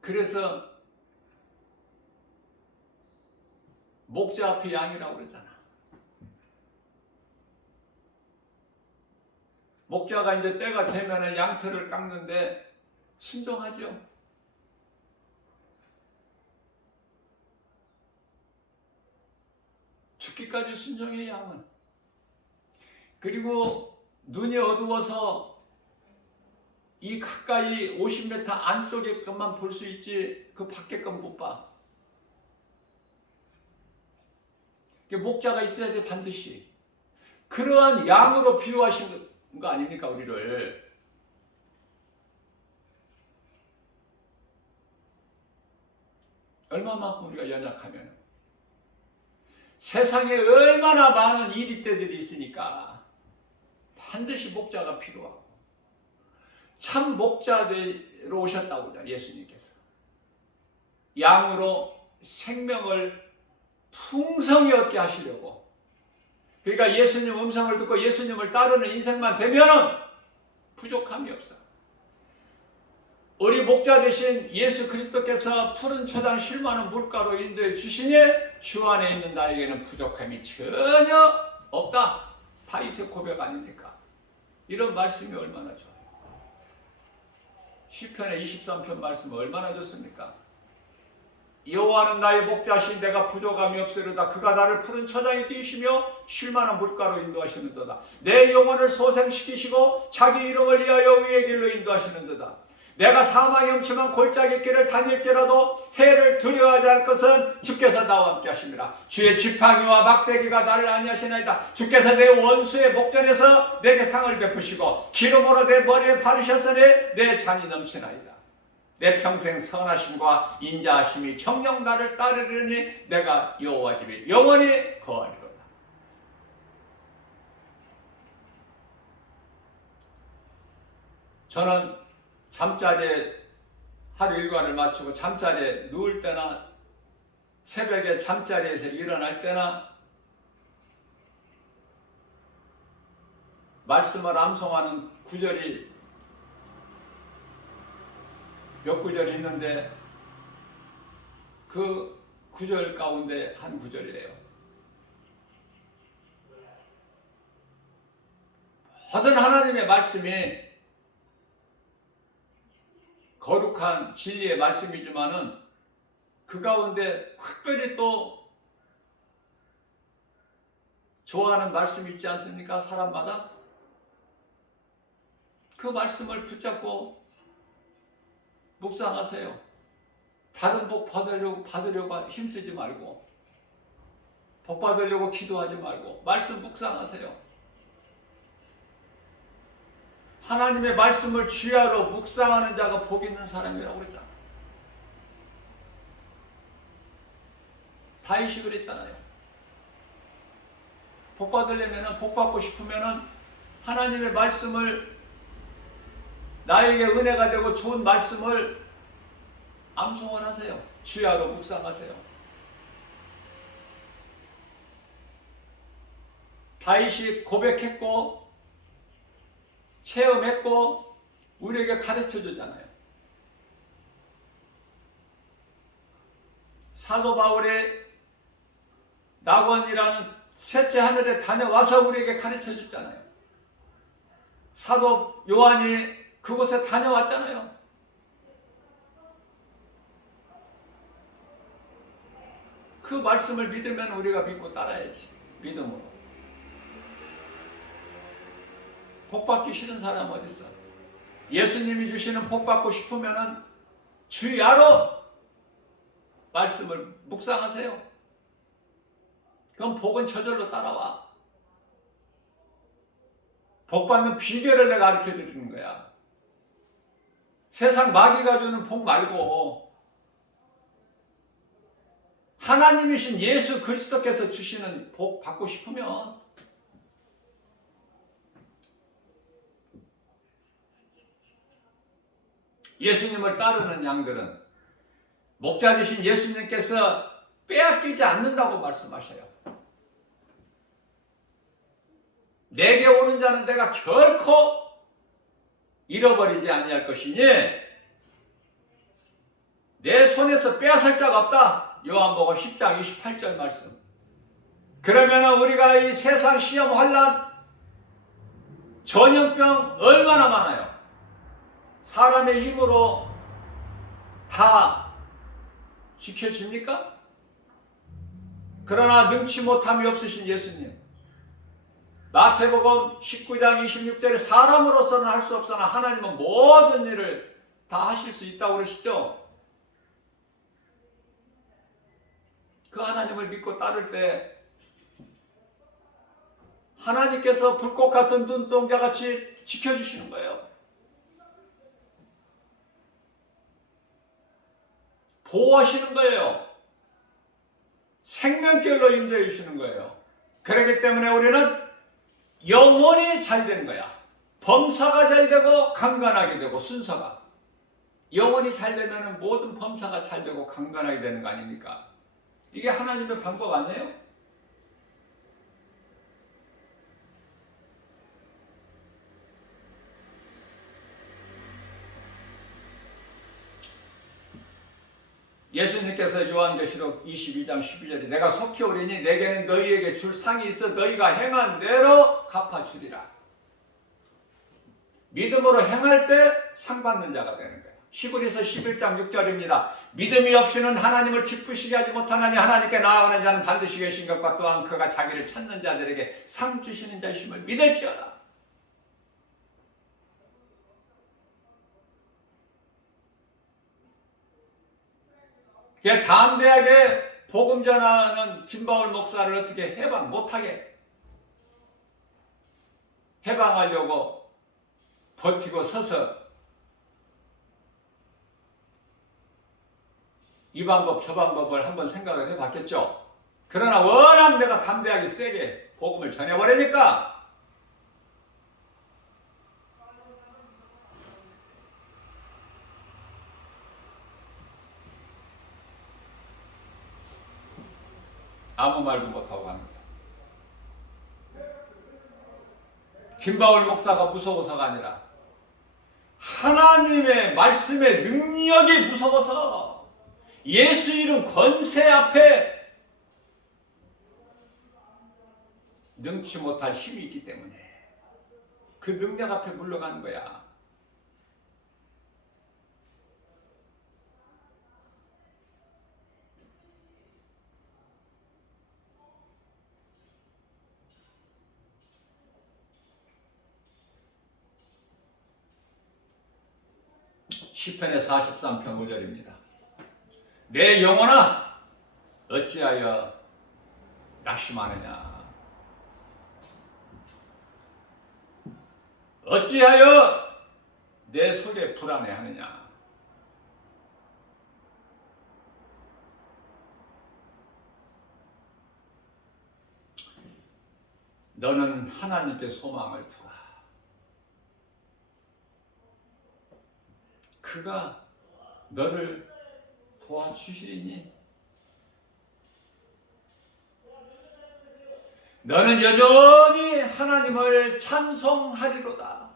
그래서 목자 앞에 양이라고 그러잖아. 목자가 이제 때가 되면 양털을 깎는데 순종하죠. 죽기까지 순종해 양은. 그리고 눈이 어두워서 이 가까이 50m 안쪽에 것만 볼 수 있지 그 밖에 건 못 봐. 목자가 있어야 돼 반드시. 그러한 양으로 비유하신 거 아닙니까 우리를. 얼마만큼 우리가 연약하면 세상에 얼마나 많은 이리떼들이 있으니까 반드시 목자가 필요하고 참 목자되러 오셨다고 예수님께서 양으로 생명을 풍성히 얻게 하시려고. 그러니까 예수님 음성을 듣고 예수님을 따르는 인생만 되면은 부족함이 없어. 우리 목자 되신 예수 그리스도께서 푸른 초장 쉴만한 물가로 인도해 주시니 주 안에 있는 나에게는 부족함이 전혀 없다. 다윗의 고백 아닙니까? 이런 말씀이 얼마나 좋아요. 시편의 23편 말씀 얼마나 좋습니까? 여호와는 나의 목자신 내가 부족함이 없으리로다. 그가 나를 푸른 초장에 띄우시며 쉴만한 물가로 인도하시는도다. 내 영혼을 소생시키시고 자기 이름을 위하여 의의 길로 인도하시는도다. 내가 사망의 음침한 골짜기 길을 다닐지라도 해를 두려워하지 않을 것은 주께서 나와 함께 하십니다. 주의 지팡이와 막대기가 나를 안위하시나이다. 주께서 내 원수의 목전에서 내게 상을 베푸시고 기름으로 내 머리에 바르셨으니 내 잔이 넘치나이다. 내 평생 선하심과 인자하심이 정녕 나를 따르려니 내가 여호와 집에 영원히 거하리로다. 저는 잠자리에 하루 일과를 마치고 잠자리에 누울 때나 새벽에 잠자리에서 일어날 때나 말씀을 암송하는 구절이 몇 구절이 있는데 그 구절 가운데 한 구절이에요. 모든 하나님의 말씀이 거룩한 진리의 말씀이지만은 그 가운데 특별히 또 좋아하는 말씀이 있지 않습니까? 사람마다 그 말씀을 붙잡고 묵상하세요. 다른 복 받으려고 힘쓰지 말고 복 받으려고 기도하지 말고 말씀 묵상하세요. 하나님의 말씀을 주야로 묵상하는 자가 복 있는 사람이라고 그랬잖아요. 다윗이 그랬잖아요. 복 받으려면, 복 받고 싶으면 하나님의 말씀을 나에게 은혜가 되고 좋은 말씀을 암송을 하세요. 주야로 묵상하세요. 다윗이 고백했고 체험했고 우리에게 가르쳐 주잖아요. 사도 바울이 낙원이라는 셋째 하늘에 다녀와서 우리에게 가르쳐 줬잖아요. 사도 요한이 그곳에 다녀왔잖아요. 그 말씀을 믿으면 우리가 믿고 따라야지. 믿음으로. 복 받기 싫은 사람 어디 있어? 예수님이 주시는 복 받고 싶으면은 주야로 말씀을 묵상하세요. 그럼 복은 저절로 따라와. 복 받는 비결을 내가 가르쳐 드리는 거야. 세상 마귀가 주는 복 말고 하나님이신 예수 그리스도께서 주시는 복 받고 싶으면 예수님을 따르는 양들은 목자이신 예수님께서 빼앗기지 않는다고 말씀하셔요. 내게 오는 자는 내가 결코 잃어버리지 아니할 것이니 내 손에서 빼앗을 자가 없다. 요한복음 10장 28절 말씀. 그러면 우리가 이 세상 시험 환난 전염병 얼마나 많아요. 사람의 힘으로 다 지켜집니까? 그러나 능치 못함이 없으신 예수님. 마태복음 19장 26절에 사람으로서는 할 수 없으나 하나님은 모든 일을 다 하실 수 있다고 그러시죠? 그 하나님을 믿고 따를 때 하나님께서 불꽃 같은 눈동자같이 지켜주시는 거예요. 보호하시는 거예요. 생명길로 인도해 주시는 거예요. 그렇기 때문에 우리는 영혼이 잘 된 거야. 범사가 잘 되고 강건하게 되고 순서가. 영혼이 잘 되면 모든 범사가 잘 되고 강건하게 되는 거 아닙니까? 이게 하나님의 방법 아니에요? 예수님께서 요한계시록 22장 12절에 내가 속히 오리니 내게는 너희에게 줄 상이 있어 너희가 행한 대로 갚아주리라. 믿음으로 행할 때 상 받는 자가 되는 거예요. 히브리서 11장 6절입니다. 믿음이 없이는 하나님을 기쁘시게 하지 못하나니 하나님께 나아가는 자는 반드시 계신 것과 또한 그가 자기를 찾는 자들에게 상 주시는 자이심을 믿을지어다. 담대하게 복음 전하는 김바울 목사를 어떻게 해방 못하게 해방하려고 버티고 서서 이 방법 저 방법을 한번 생각을 해봤겠죠. 그러나 워낙 내가 담대하게 세게 복음을 전해버리니까 아무 말도 못하고 하는 거야. 김바울 목사가 무서워서가 아니라 하나님의 말씀의 능력이 무서워서 예수 이름 권세 앞에 능치 못할 힘이 있기 때문에 그 능력 앞에 물러가는 거야. 시편의 43편 5절입니다. 내 영혼아 어찌하여 낙심하느냐. 어찌하여 내 속에 불안해하느냐. 너는 하나님께 소망을 두라. 그가 너를 도와주시리니 너는 여전히 하나님을 찬송하리로다.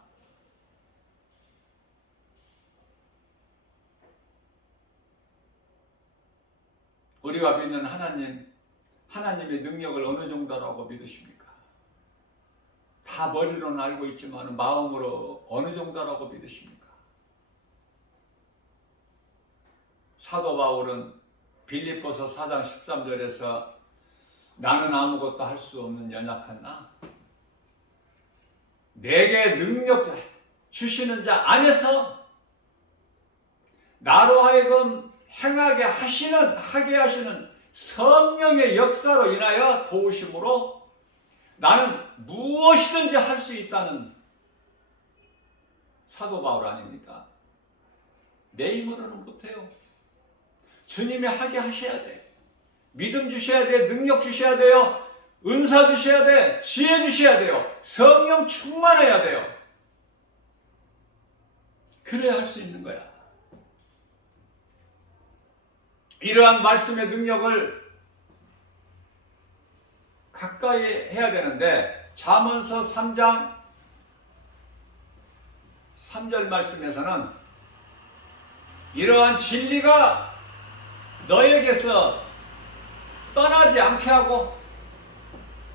우리가 믿는 하나님, 하나님의 능력을 어느 정도라고 믿으십니까? 다 머리로는 알고 있지만 마음으로 어느 정도라고 믿으십니까? 사도 바울은 빌립보서 4장 13절에서 나는 아무것도 할 수 없는 연약한 나, 내게 능력 주시는 자 안에서 나로 하여금 행하게 하시는 성령의 역사로 인하여 도우심으로 나는 무엇이든지 할 수 있다는 사도 바울 아닙니까? 내 힘으로는 못해요. 주님이 하게 하셔야 돼. 믿음 주셔야 돼. 능력 주셔야 돼요. 은사 주셔야 돼. 지혜 주셔야 돼요. 성령 충만해야 돼요. 그래야 할 수 있는 거야. 이러한 말씀의 능력을 가까이 해야 되는데 잠언서 3장 3절 말씀에서는 이러한 진리가 너에게서 떠나지 않게 하고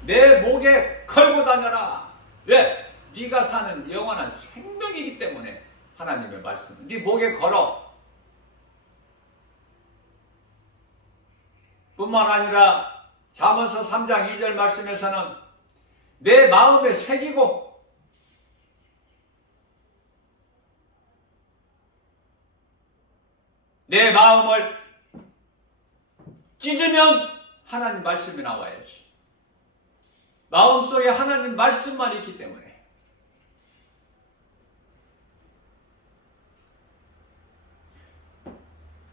내 목에 걸고 다녀라. 왜? 네가 사는 영원한 생명이기 때문에 하나님의 말씀은 네 목에 걸어. 뿐만 아니라 잠언서 3장 2절 말씀에서는 내 마음에 새기고 내 마음을 찢으면 하나님 말씀이 나와야지. 마음속에 하나님 말씀만 있기 때문에.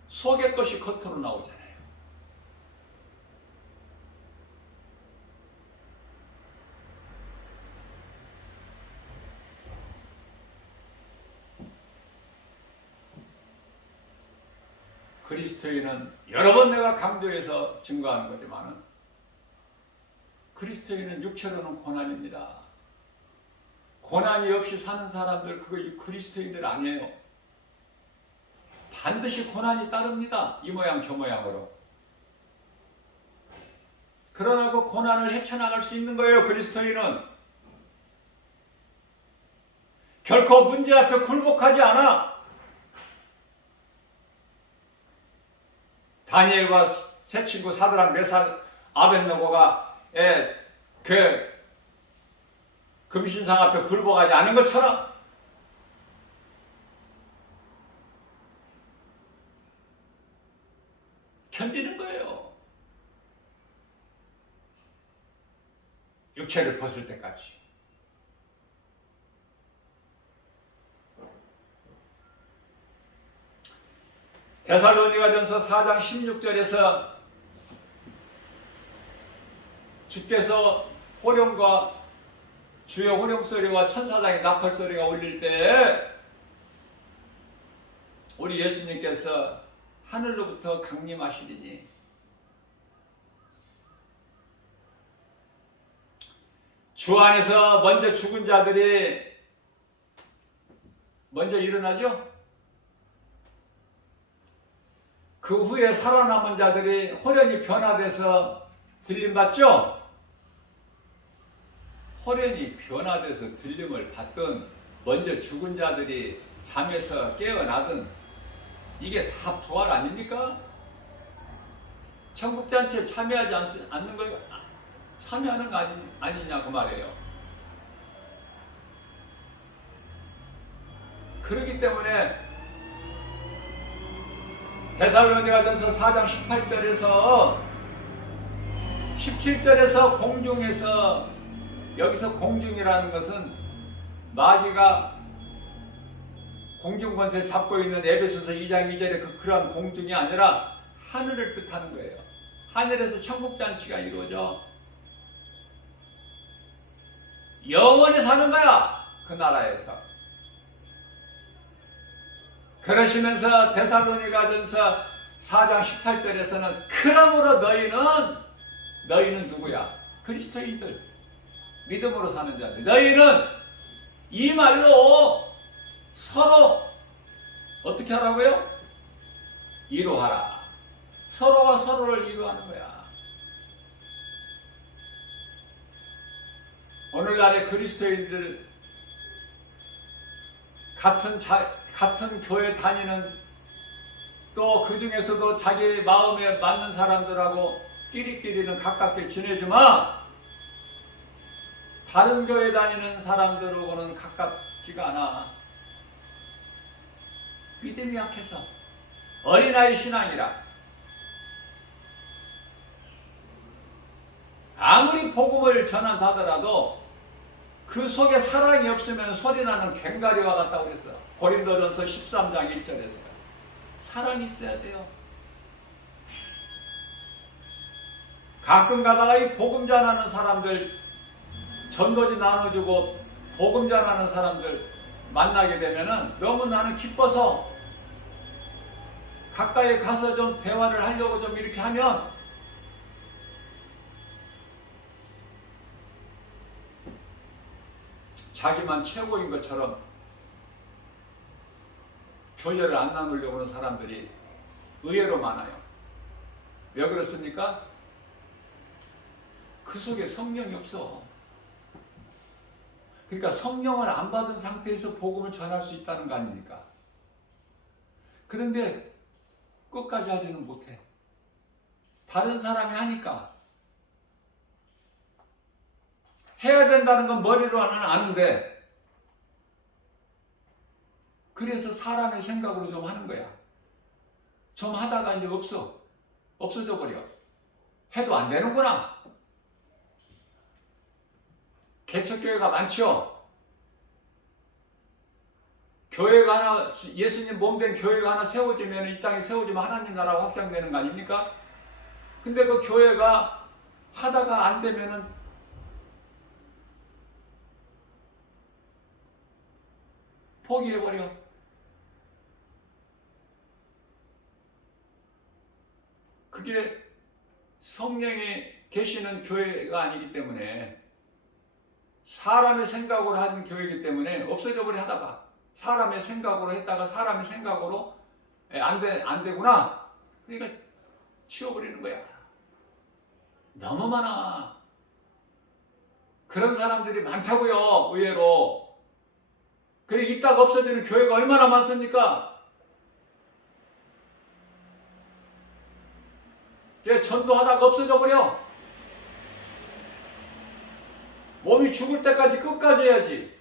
속의 것이 겉으로 나오잖아요. 그리스도인은 여러 번 내가 강조해서 증거하는 거지만 그리스도인은 육체로는 고난입니다. 고난이 없이 사는 사람들 그거 그리스도인들 아니에요. 반드시 고난이 따릅니다. 이 모양 저 모양으로. 그러나 그 고난을 헤쳐나갈 수 있는 거예요. 그리스도인은. 결코 문제 앞에 굴복하지 않아. 다니엘과 세 친구 사드락 메삭 아벳느고가 그 금신상 앞에 굴복하지 않은 것처럼 견디는 거예요. 육체를 벗을 때까지. 데살로니가전서 4장 16절에서 주께서 호령과 주의 호령소리와 천사장의 나팔소리가 울릴 때 우리 예수님께서 하늘로부터 강림하시리니 주 안에서 먼저 죽은 자들이 먼저 일어나죠. 그 후에 살아남은 자들이 호련히 변화돼서 들림받죠. 호련히 변화돼서 들림을 받던 먼저 죽은 자들이 잠에서 깨어나든 이게 다 부활 아닙니까? 천국잔치에 참여하지 않는 거 참여하는 거 아니냐 그 말이에요. 그렇기 때문에 데살로니가전서 4장 18절에서 17절에서 공중에서 여기서 공중이라는 것은 마귀가 공중 권세 잡고 있는 에베소서 2장 2절의 그러한 공중이 아니라 하늘을 뜻하는 거예요. 하늘에서 천국잔치가 이루어져 영원히 사는 거야. 그 나라에서. 그러시면서 데살로니가전서 4장 18절에서는 그러므로 너희는 누구야? 그리스도인들, 믿음으로 사는 자들. 너희는 이 말로 서로 어떻게 하라고요? 이루하라. 서로가 서로를 이루하는 거야. 오늘날의 그리스도인들 같은 교회 다니는 또 그 중에서도 자기 마음에 맞는 사람들하고 끼리끼리는 가깝게 지내지만 다른 교회 다니는 사람들하고는 가깝지가 않아. 믿음이 약해서 어린아이 신앙이라 아무리 복음을 전한다더라도 그 속에 사랑이 없으면 소리나는 괭가리와 같다고 그랬어. 고린도전서 13장 1절에서 사랑이 있어야 돼요. 가끔 가다가 이 복음 전하는 사람들, 전도지 나눠주고 복음 전하는 사람들 만나게 되면은 너무 나는 기뻐서 가까이 가서 좀 대화를 하려고 좀 이렇게 하면 자기만 최고인 것처럼 교제를 안 나누려고 하는 사람들이 의외로 많아요. 왜 그렇습니까? 그 속에 성령이 없어. 그러니까 성령을 안 받은 상태에서 복음을 전할 수 있다는 거 아닙니까? 그런데 끝까지 하지는 못해. 다른 사람이 하니까 해야 된다는 건 머리로는 아는데 그래서 사람의 생각으로 좀 하는 거야. 좀 하다가 이제 없어져 버려. 해도 안 되는구나. 개척교회가 많죠. 교회가 하나, 예수님 몸된 교회가 하나 세워지면 이 땅에 세워지면 하나님 나라가 확장되는 거 아닙니까? 근데 그 교회가 하다가 안 되면은 포기해버려. 그게 성령이 계시는 교회가 아니기 때문에 사람의 생각으로 하는 교회이기 때문에 없어져 버려. 하다가 사람의 생각으로 했다가 사람의 생각으로 안 되구나. 그러니까 치워버리는 거야. 너무 많아. 그런 사람들이 많다고요. 의외로. 그래 이따가 없어지는 교회가 얼마나 많습니까? 전도하다가 없어져 버려. 몸이 죽을 때까지 끝까지 해야지.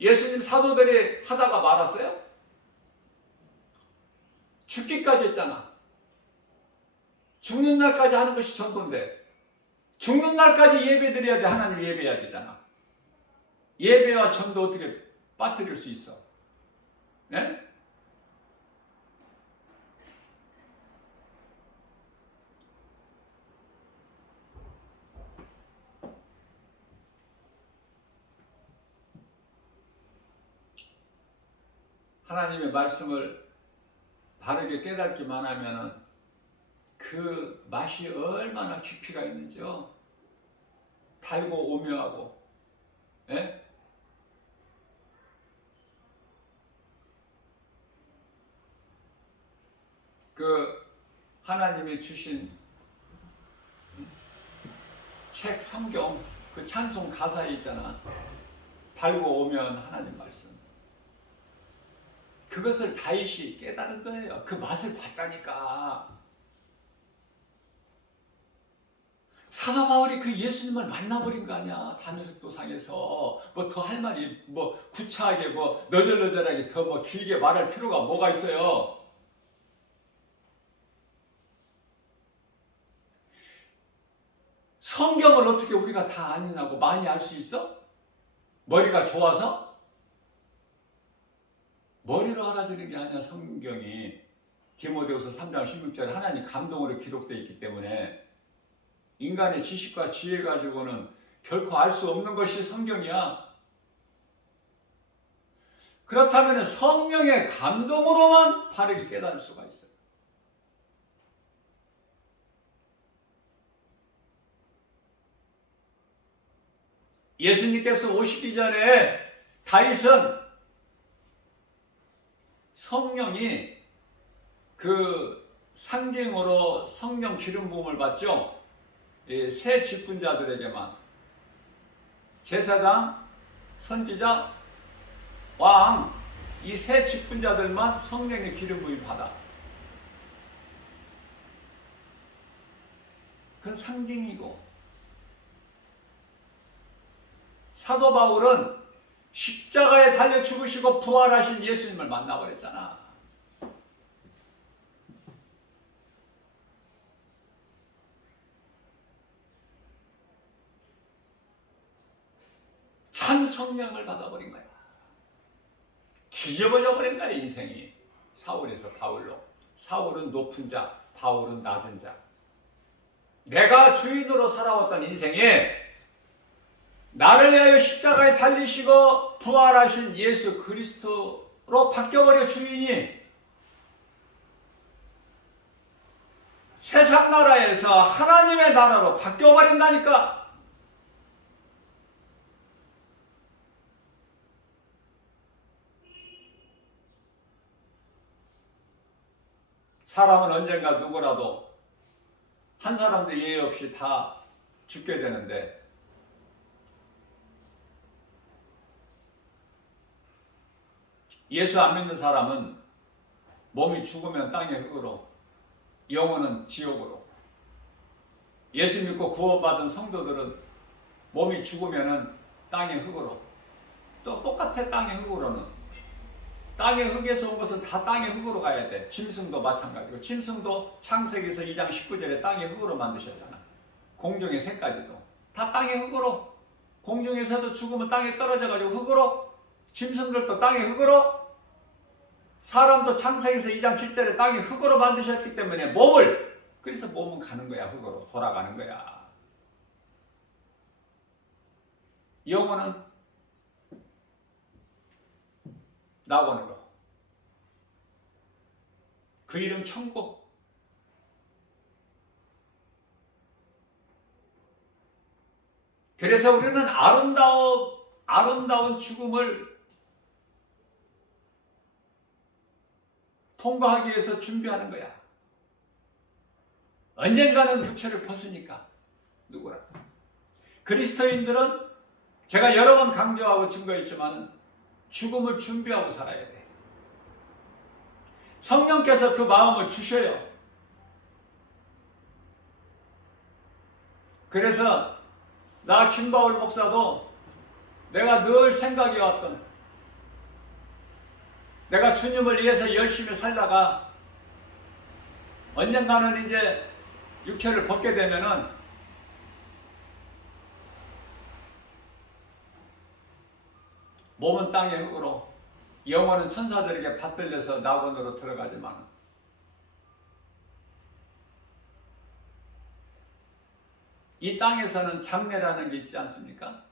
예수님 사도들이 하다가 말았어요? 죽기까지 했잖아. 죽는 날까지 하는 것이 전도인데 죽는 날까지 예배 드려야 돼. 하나님 예배해야 되잖아. 예배와 전도 어떻게 빠뜨릴 수 있어? 네? 하나님의 말씀을 바르게 깨닫기만 하면은 그 맛이 얼마나 깊이가 있는지요. 달고 오묘하고. 예? 그 하나님이 주신 책 성경 그 찬송 가사에 있잖아. 달고 오면 하나님 말씀. 그것을 다윗이 깨달은 거예요. 그 맛을 봤다니까. 사도 바울이 그 예수님을 만나버린 거 아니야. 다메섹도상에서 뭐 더 할 말이 뭐 구차하게 뭐 너절너절하게 더 뭐 길게 말할 필요가 뭐가 있어요. 성경을 어떻게 우리가 다 아느냐고 많이 알 수 있어? 머리가 좋아서? 머리로 알아주는 게 아니야. 성경이 디모데후서 3장 16절에 하나님 감동으로 기록되어 있기 때문에 인간의 지식과 지혜 가지고는 결코 알 수 없는 것이 성경이야. 그렇다면 성령의 감동으로만 바르게 깨달을 수가 있어요. 예수님께서 오시기 전에 다윗은 성령이 그 상징으로 성령 기름 부음을 받죠. 새 직분자들에게만. 제사장, 선지자, 왕, 이 세 직분자들만 성령의 기름 부임 받아. 그건 상징이고, 사도 바울은 십자가에 달려 죽으시고 부활하신 예수님을 만나버렸잖아. 참 성령을 받아버린 거야. 뒤집어져 버린 거야, 인생이. 사울에서 바울로. 사울은 높은 자, 바울은 낮은 자. 내가 주인으로 살아왔던 인생에 나를 위하여 십자가에 달리시고 부활하신 예수 그리스도로 바뀌어버려. 주인이 세상 나라에서 하나님의 나라로 바뀌어버린다니까. 사람은 언젠가 누구라도 한 사람도 예외 없이 다 죽게 되는데, 예수 안 믿는 사람은 몸이 죽으면 땅의 흙으로, 영혼은 지옥으로. 예수 믿고 구원받은 성도들은 몸이 죽으면 땅의 흙으로. 또 똑같아. 땅의 흙으로는. 땅의 흙에서 온 것은 다 땅의 흙으로 가야 돼. 짐승도 마찬가지고. 짐승도 창세기에서 2장 19절에 땅의 흙으로 만드셨잖아. 공중의 새까지도 다 땅의 흙으로. 공중에서도 죽으면 땅에 떨어져가지고 흙으로. 짐승들도 땅의 흙으로. 사람도 창세기에서 2장 7절에 땅의 흙으로 만드셨기 때문에 몸을, 그래서 몸은 가는 거야. 흙으로 돌아가는 거야. 영혼은 낙원으로. 그 이름 천국. 그래서 우리는 아름다운 죽음을 통과하기 위해서 준비하는 거야. 언젠가는 육체를 벗으니까. 누구라. 그리스도인들은 제가 여러 번 강조하고 증거했지만 죽음을 준비하고 살아야 돼. 성령께서 그 마음을 주셔요. 그래서 나 김바울 목사도 내가 늘 생각해 왔던, 내가 주님을 위해서 열심히 살다가 언젠가는 이제 육체를 벗게 되면은 몸은 땅의 흙으로, 영혼은 천사들에게 받들려서 낙원으로 들어가지만, 이 땅에서는 장래라는 게 있지 않습니까?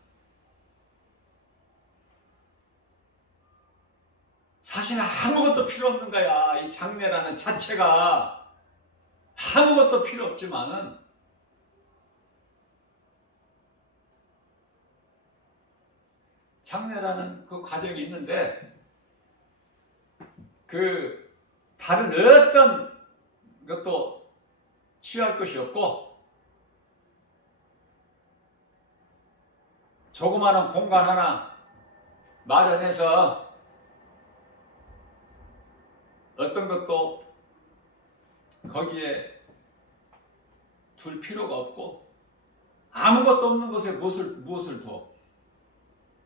사실 아무것도 필요 없는 거야. 이 장래라는 자체가 아무것도 필요 없지만은 장래라는 그 과정이 있는데, 그 다른 어떤 것도 취할 것이 없고, 조그마한 공간 하나 마련해서 어떤 것도 거기에 둘 필요가 없고, 아무것도 없는 곳에 무엇을 둬?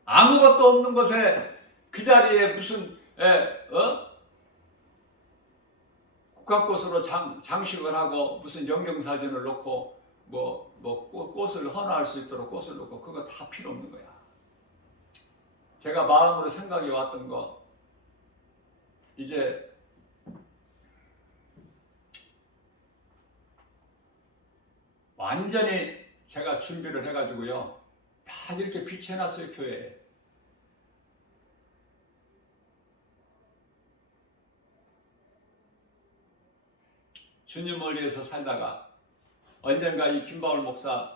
아무것도 없는 곳에 그 자리에 무슨 국화꽃으로 장식을 하고 무슨 영경사진을 놓고 꽃을 헌화할 수 있도록 꽃을 놓고, 그거 다 필요 없는 거야. 제가 마음으로 생각해 왔던 거, 이제 완전히 제가 준비를 해가지고요, 다 이렇게 비춰놨어요. 교회에. 주님을 위해서 살다가 언젠가 이 김바울 목사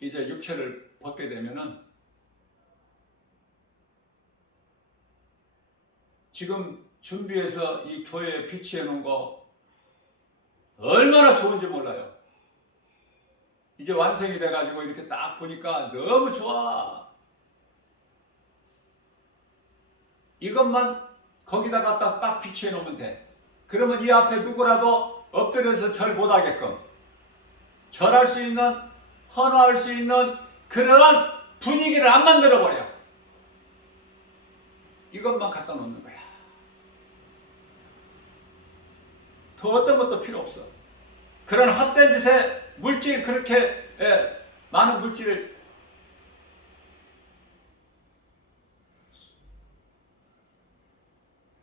이제 육체를 벗게 되면은, 지금 준비해서 이 교회에 비치해 놓은 거 얼마나 좋은지 몰라요. 이제 완성이 돼가지고 이렇게 딱 보니까 너무 좋아. 이것만 거기다 갖다 딱 비치해 놓으면 돼. 그러면 이 앞에 누구라도 엎드려서 절 못하게끔 절할 수 있는, 헌화할 수 있는 그러한 분위기를 안 만들어버려. 이것만 갖다 놓는 거야. 더 어떤 것도 필요 없어. 그런 헛된 짓에 물질, 그렇게 많은 물질을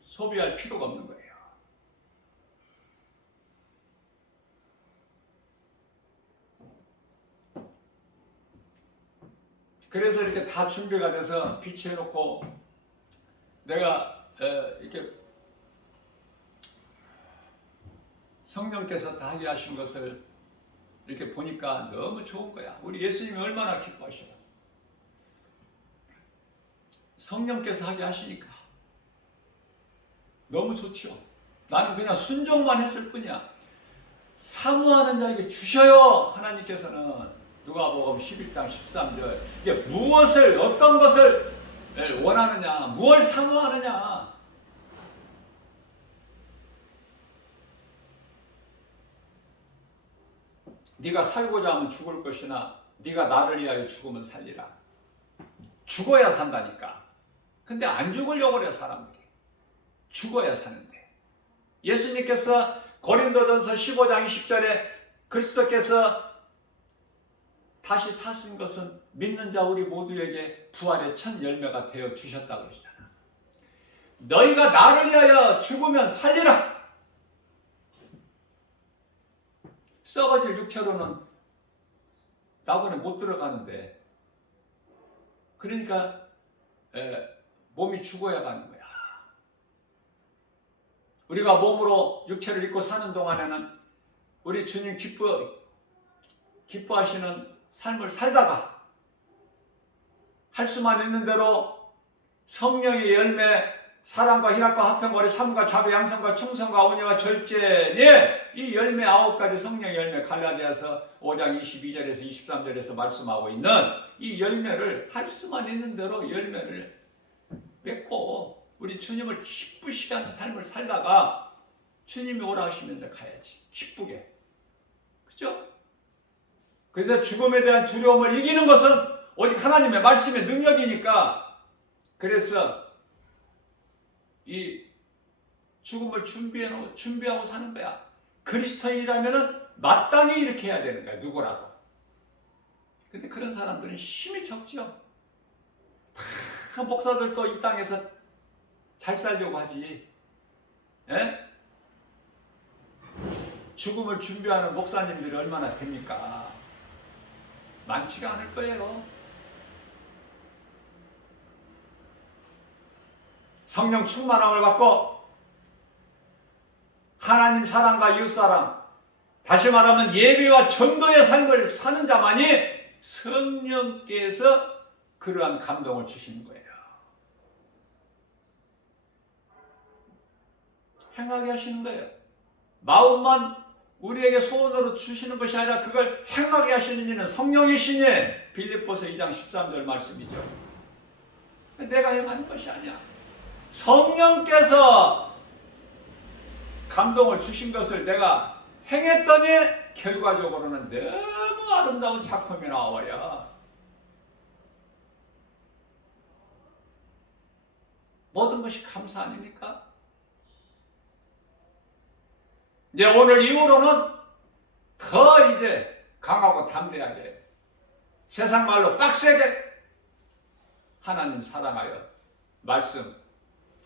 소비할 필요가 없는 거예요. 그래서 이렇게 다 준비가 돼서 비치해 놓고 내가 이렇게 성령께서 다 하게 하신 것을 이렇게 보니까 너무 좋은 거야. 우리 예수님이 얼마나 기뻐하셔. 성령께서 하게 하시니까 너무 좋죠. 나는 그냥 순종만 했을 뿐이야. 사모하는 자에게 주셔요. 하나님께서는 누가복음 11장 13절 이게 무엇을, 어떤 것을 원하느냐, 무엇을 사모하느냐. 네가 살고자 하면 죽을 것이나 네가 나를 위하여 죽으면 살리라. 죽어야 산다니까. 근데 안 죽으려고 그래 사람들이. 죽어야 사는데. 예수님께서 고린도전서 15장 20절에 그리스도께서 다시 사신 것은 믿는 자 우리 모두에게 부활의 첫 열매가 되어 주셨다고 그러시잖아. 너희가 나를 위하여 죽으면 살리라. 썩어질 육체로는 낙원에 못 들어가는데, 그러니까 몸이 죽어야 가는 거야. 우리가 몸으로 육체를 입고 사는 동안에는 우리 주님 기뻐하시는 삶을 살다가 할 수만 있는 대로 성령의 열매, 사랑과 희락과 화평과 삶과 자비, 양성과 충성과 온유와 절제니 이 열매 9가지 성령의 열매, 갈라디아서 5장 22절에서 23절에서 말씀하고 있는 이 열매를 할 수만 있는 대로 열매를 맺고 우리 주님을 기쁘시게 하는 삶을 살다가 주님이 오라 하시면 데 가야지. 기쁘게. 그죠? 그래서 죽음에 대한 두려움을 이기는 것은 오직 하나님의 말씀의 능력이니까, 그래서 이 죽음을 준비하고 사는 거야. 그리스도인이라면은 마땅히 이렇게 해야 되는 거야. 누구라도. 근데 그런 사람들은 힘이 적죠. 다 목사들도 이 땅에서 잘 살려고 하지. 에? 죽음을 준비하는 목사님들이 얼마나 됩니까? 많지가 않을 거예요. 성령 충만함을 받고 하나님 사랑과 이웃사랑, 다시 말하면 예배와 전도의 삶을 사는 자만이 성령께서 그러한 감동을 주시는 거예요. 행하게 하시는 거예요. 마음만 우리에게 소원으로 주시는 것이 아니라 그걸 행하게 하시는 이는 성령이시니, 빌립보서 2장 13절 말씀이죠. 내가 행하는 것이 아니야. 성령께서 감동을 주신 것을 내가 행했더니 결과적으로는 너무 아름다운 작품이 나와버려. 모든 것이 감사 아닙니까? 이제 오늘 이후로는 더 이제 강하고 담대하게, 세상 말로 빡세게 하나님 사랑하여 말씀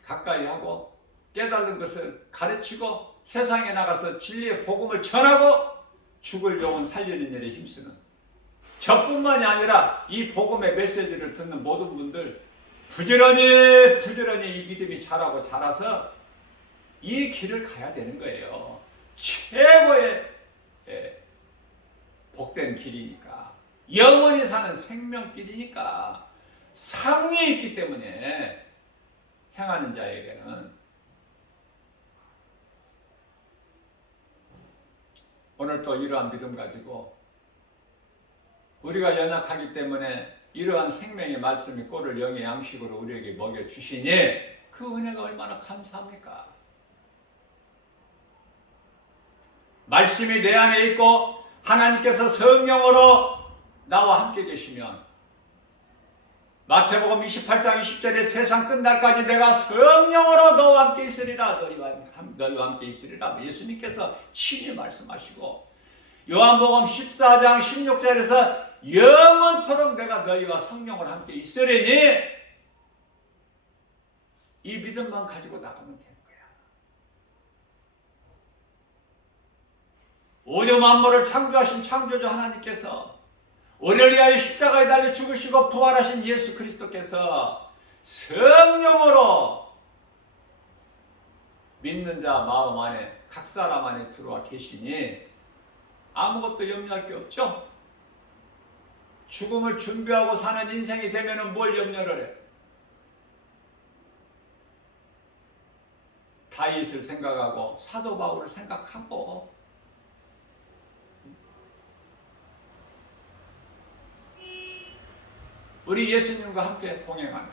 가까이 하고 깨달은 것을 가르치고 세상에 나가서 진리의 복음을 전하고 죽을 영혼 살리는 일에 힘쓰는, 저뿐만이 아니라 이 복음의 메시지를 듣는 모든 분들 부지런히 이 믿음이 자라서 이 길을 가야 되는 거예요. 최고의 복된 길이니까, 영원히 사는 생명길이니까 상위에 있기 때문에 행하는 자에게는 오늘 또 이러한 믿음 가지고, 우리가 연약하기 때문에 이러한 생명의 말씀이 꼴을 영의 양식으로 우리에게 먹여주시니 그 은혜가 얼마나 감사합니까? 말씀이 내 안에 있고 하나님께서 성령으로 나와 함께 계시면 마태복음 28장 20절에 세상 끝날까지 내가 성령으로 너와 함께 있으리라. 너희와 함께 있으리라. 예수님께서 친히 말씀하시고 요한복음 14장 16절에서 영원토록 내가 너희와 성령을 함께 있으리니 이 믿음만 가지고 나가면 되는 거야. 우주 만물을 창조하신 창조주 하나님께서 우리를 위하여 십자가에 달려 죽으시고 부활하신 예수 그리스도께서 성령으로 믿는 자 마음 안에 각 사람 안에 들어와 계시니 아무것도 염려할 게 없죠. 죽음을 준비하고 사는 인생이 되면 뭘 염려를 해? 다윗을 생각하고 사도 바울을 생각하고 우리 예수님과 함께 동행하는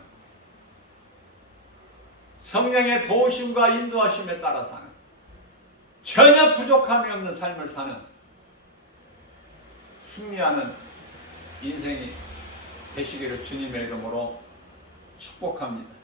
성령의 도우심과 인도하심에 따라 사는 전혀 부족함이 없는 삶을 사는 승리하는 인생이 되시기를 주님의 이름으로 축복합니다.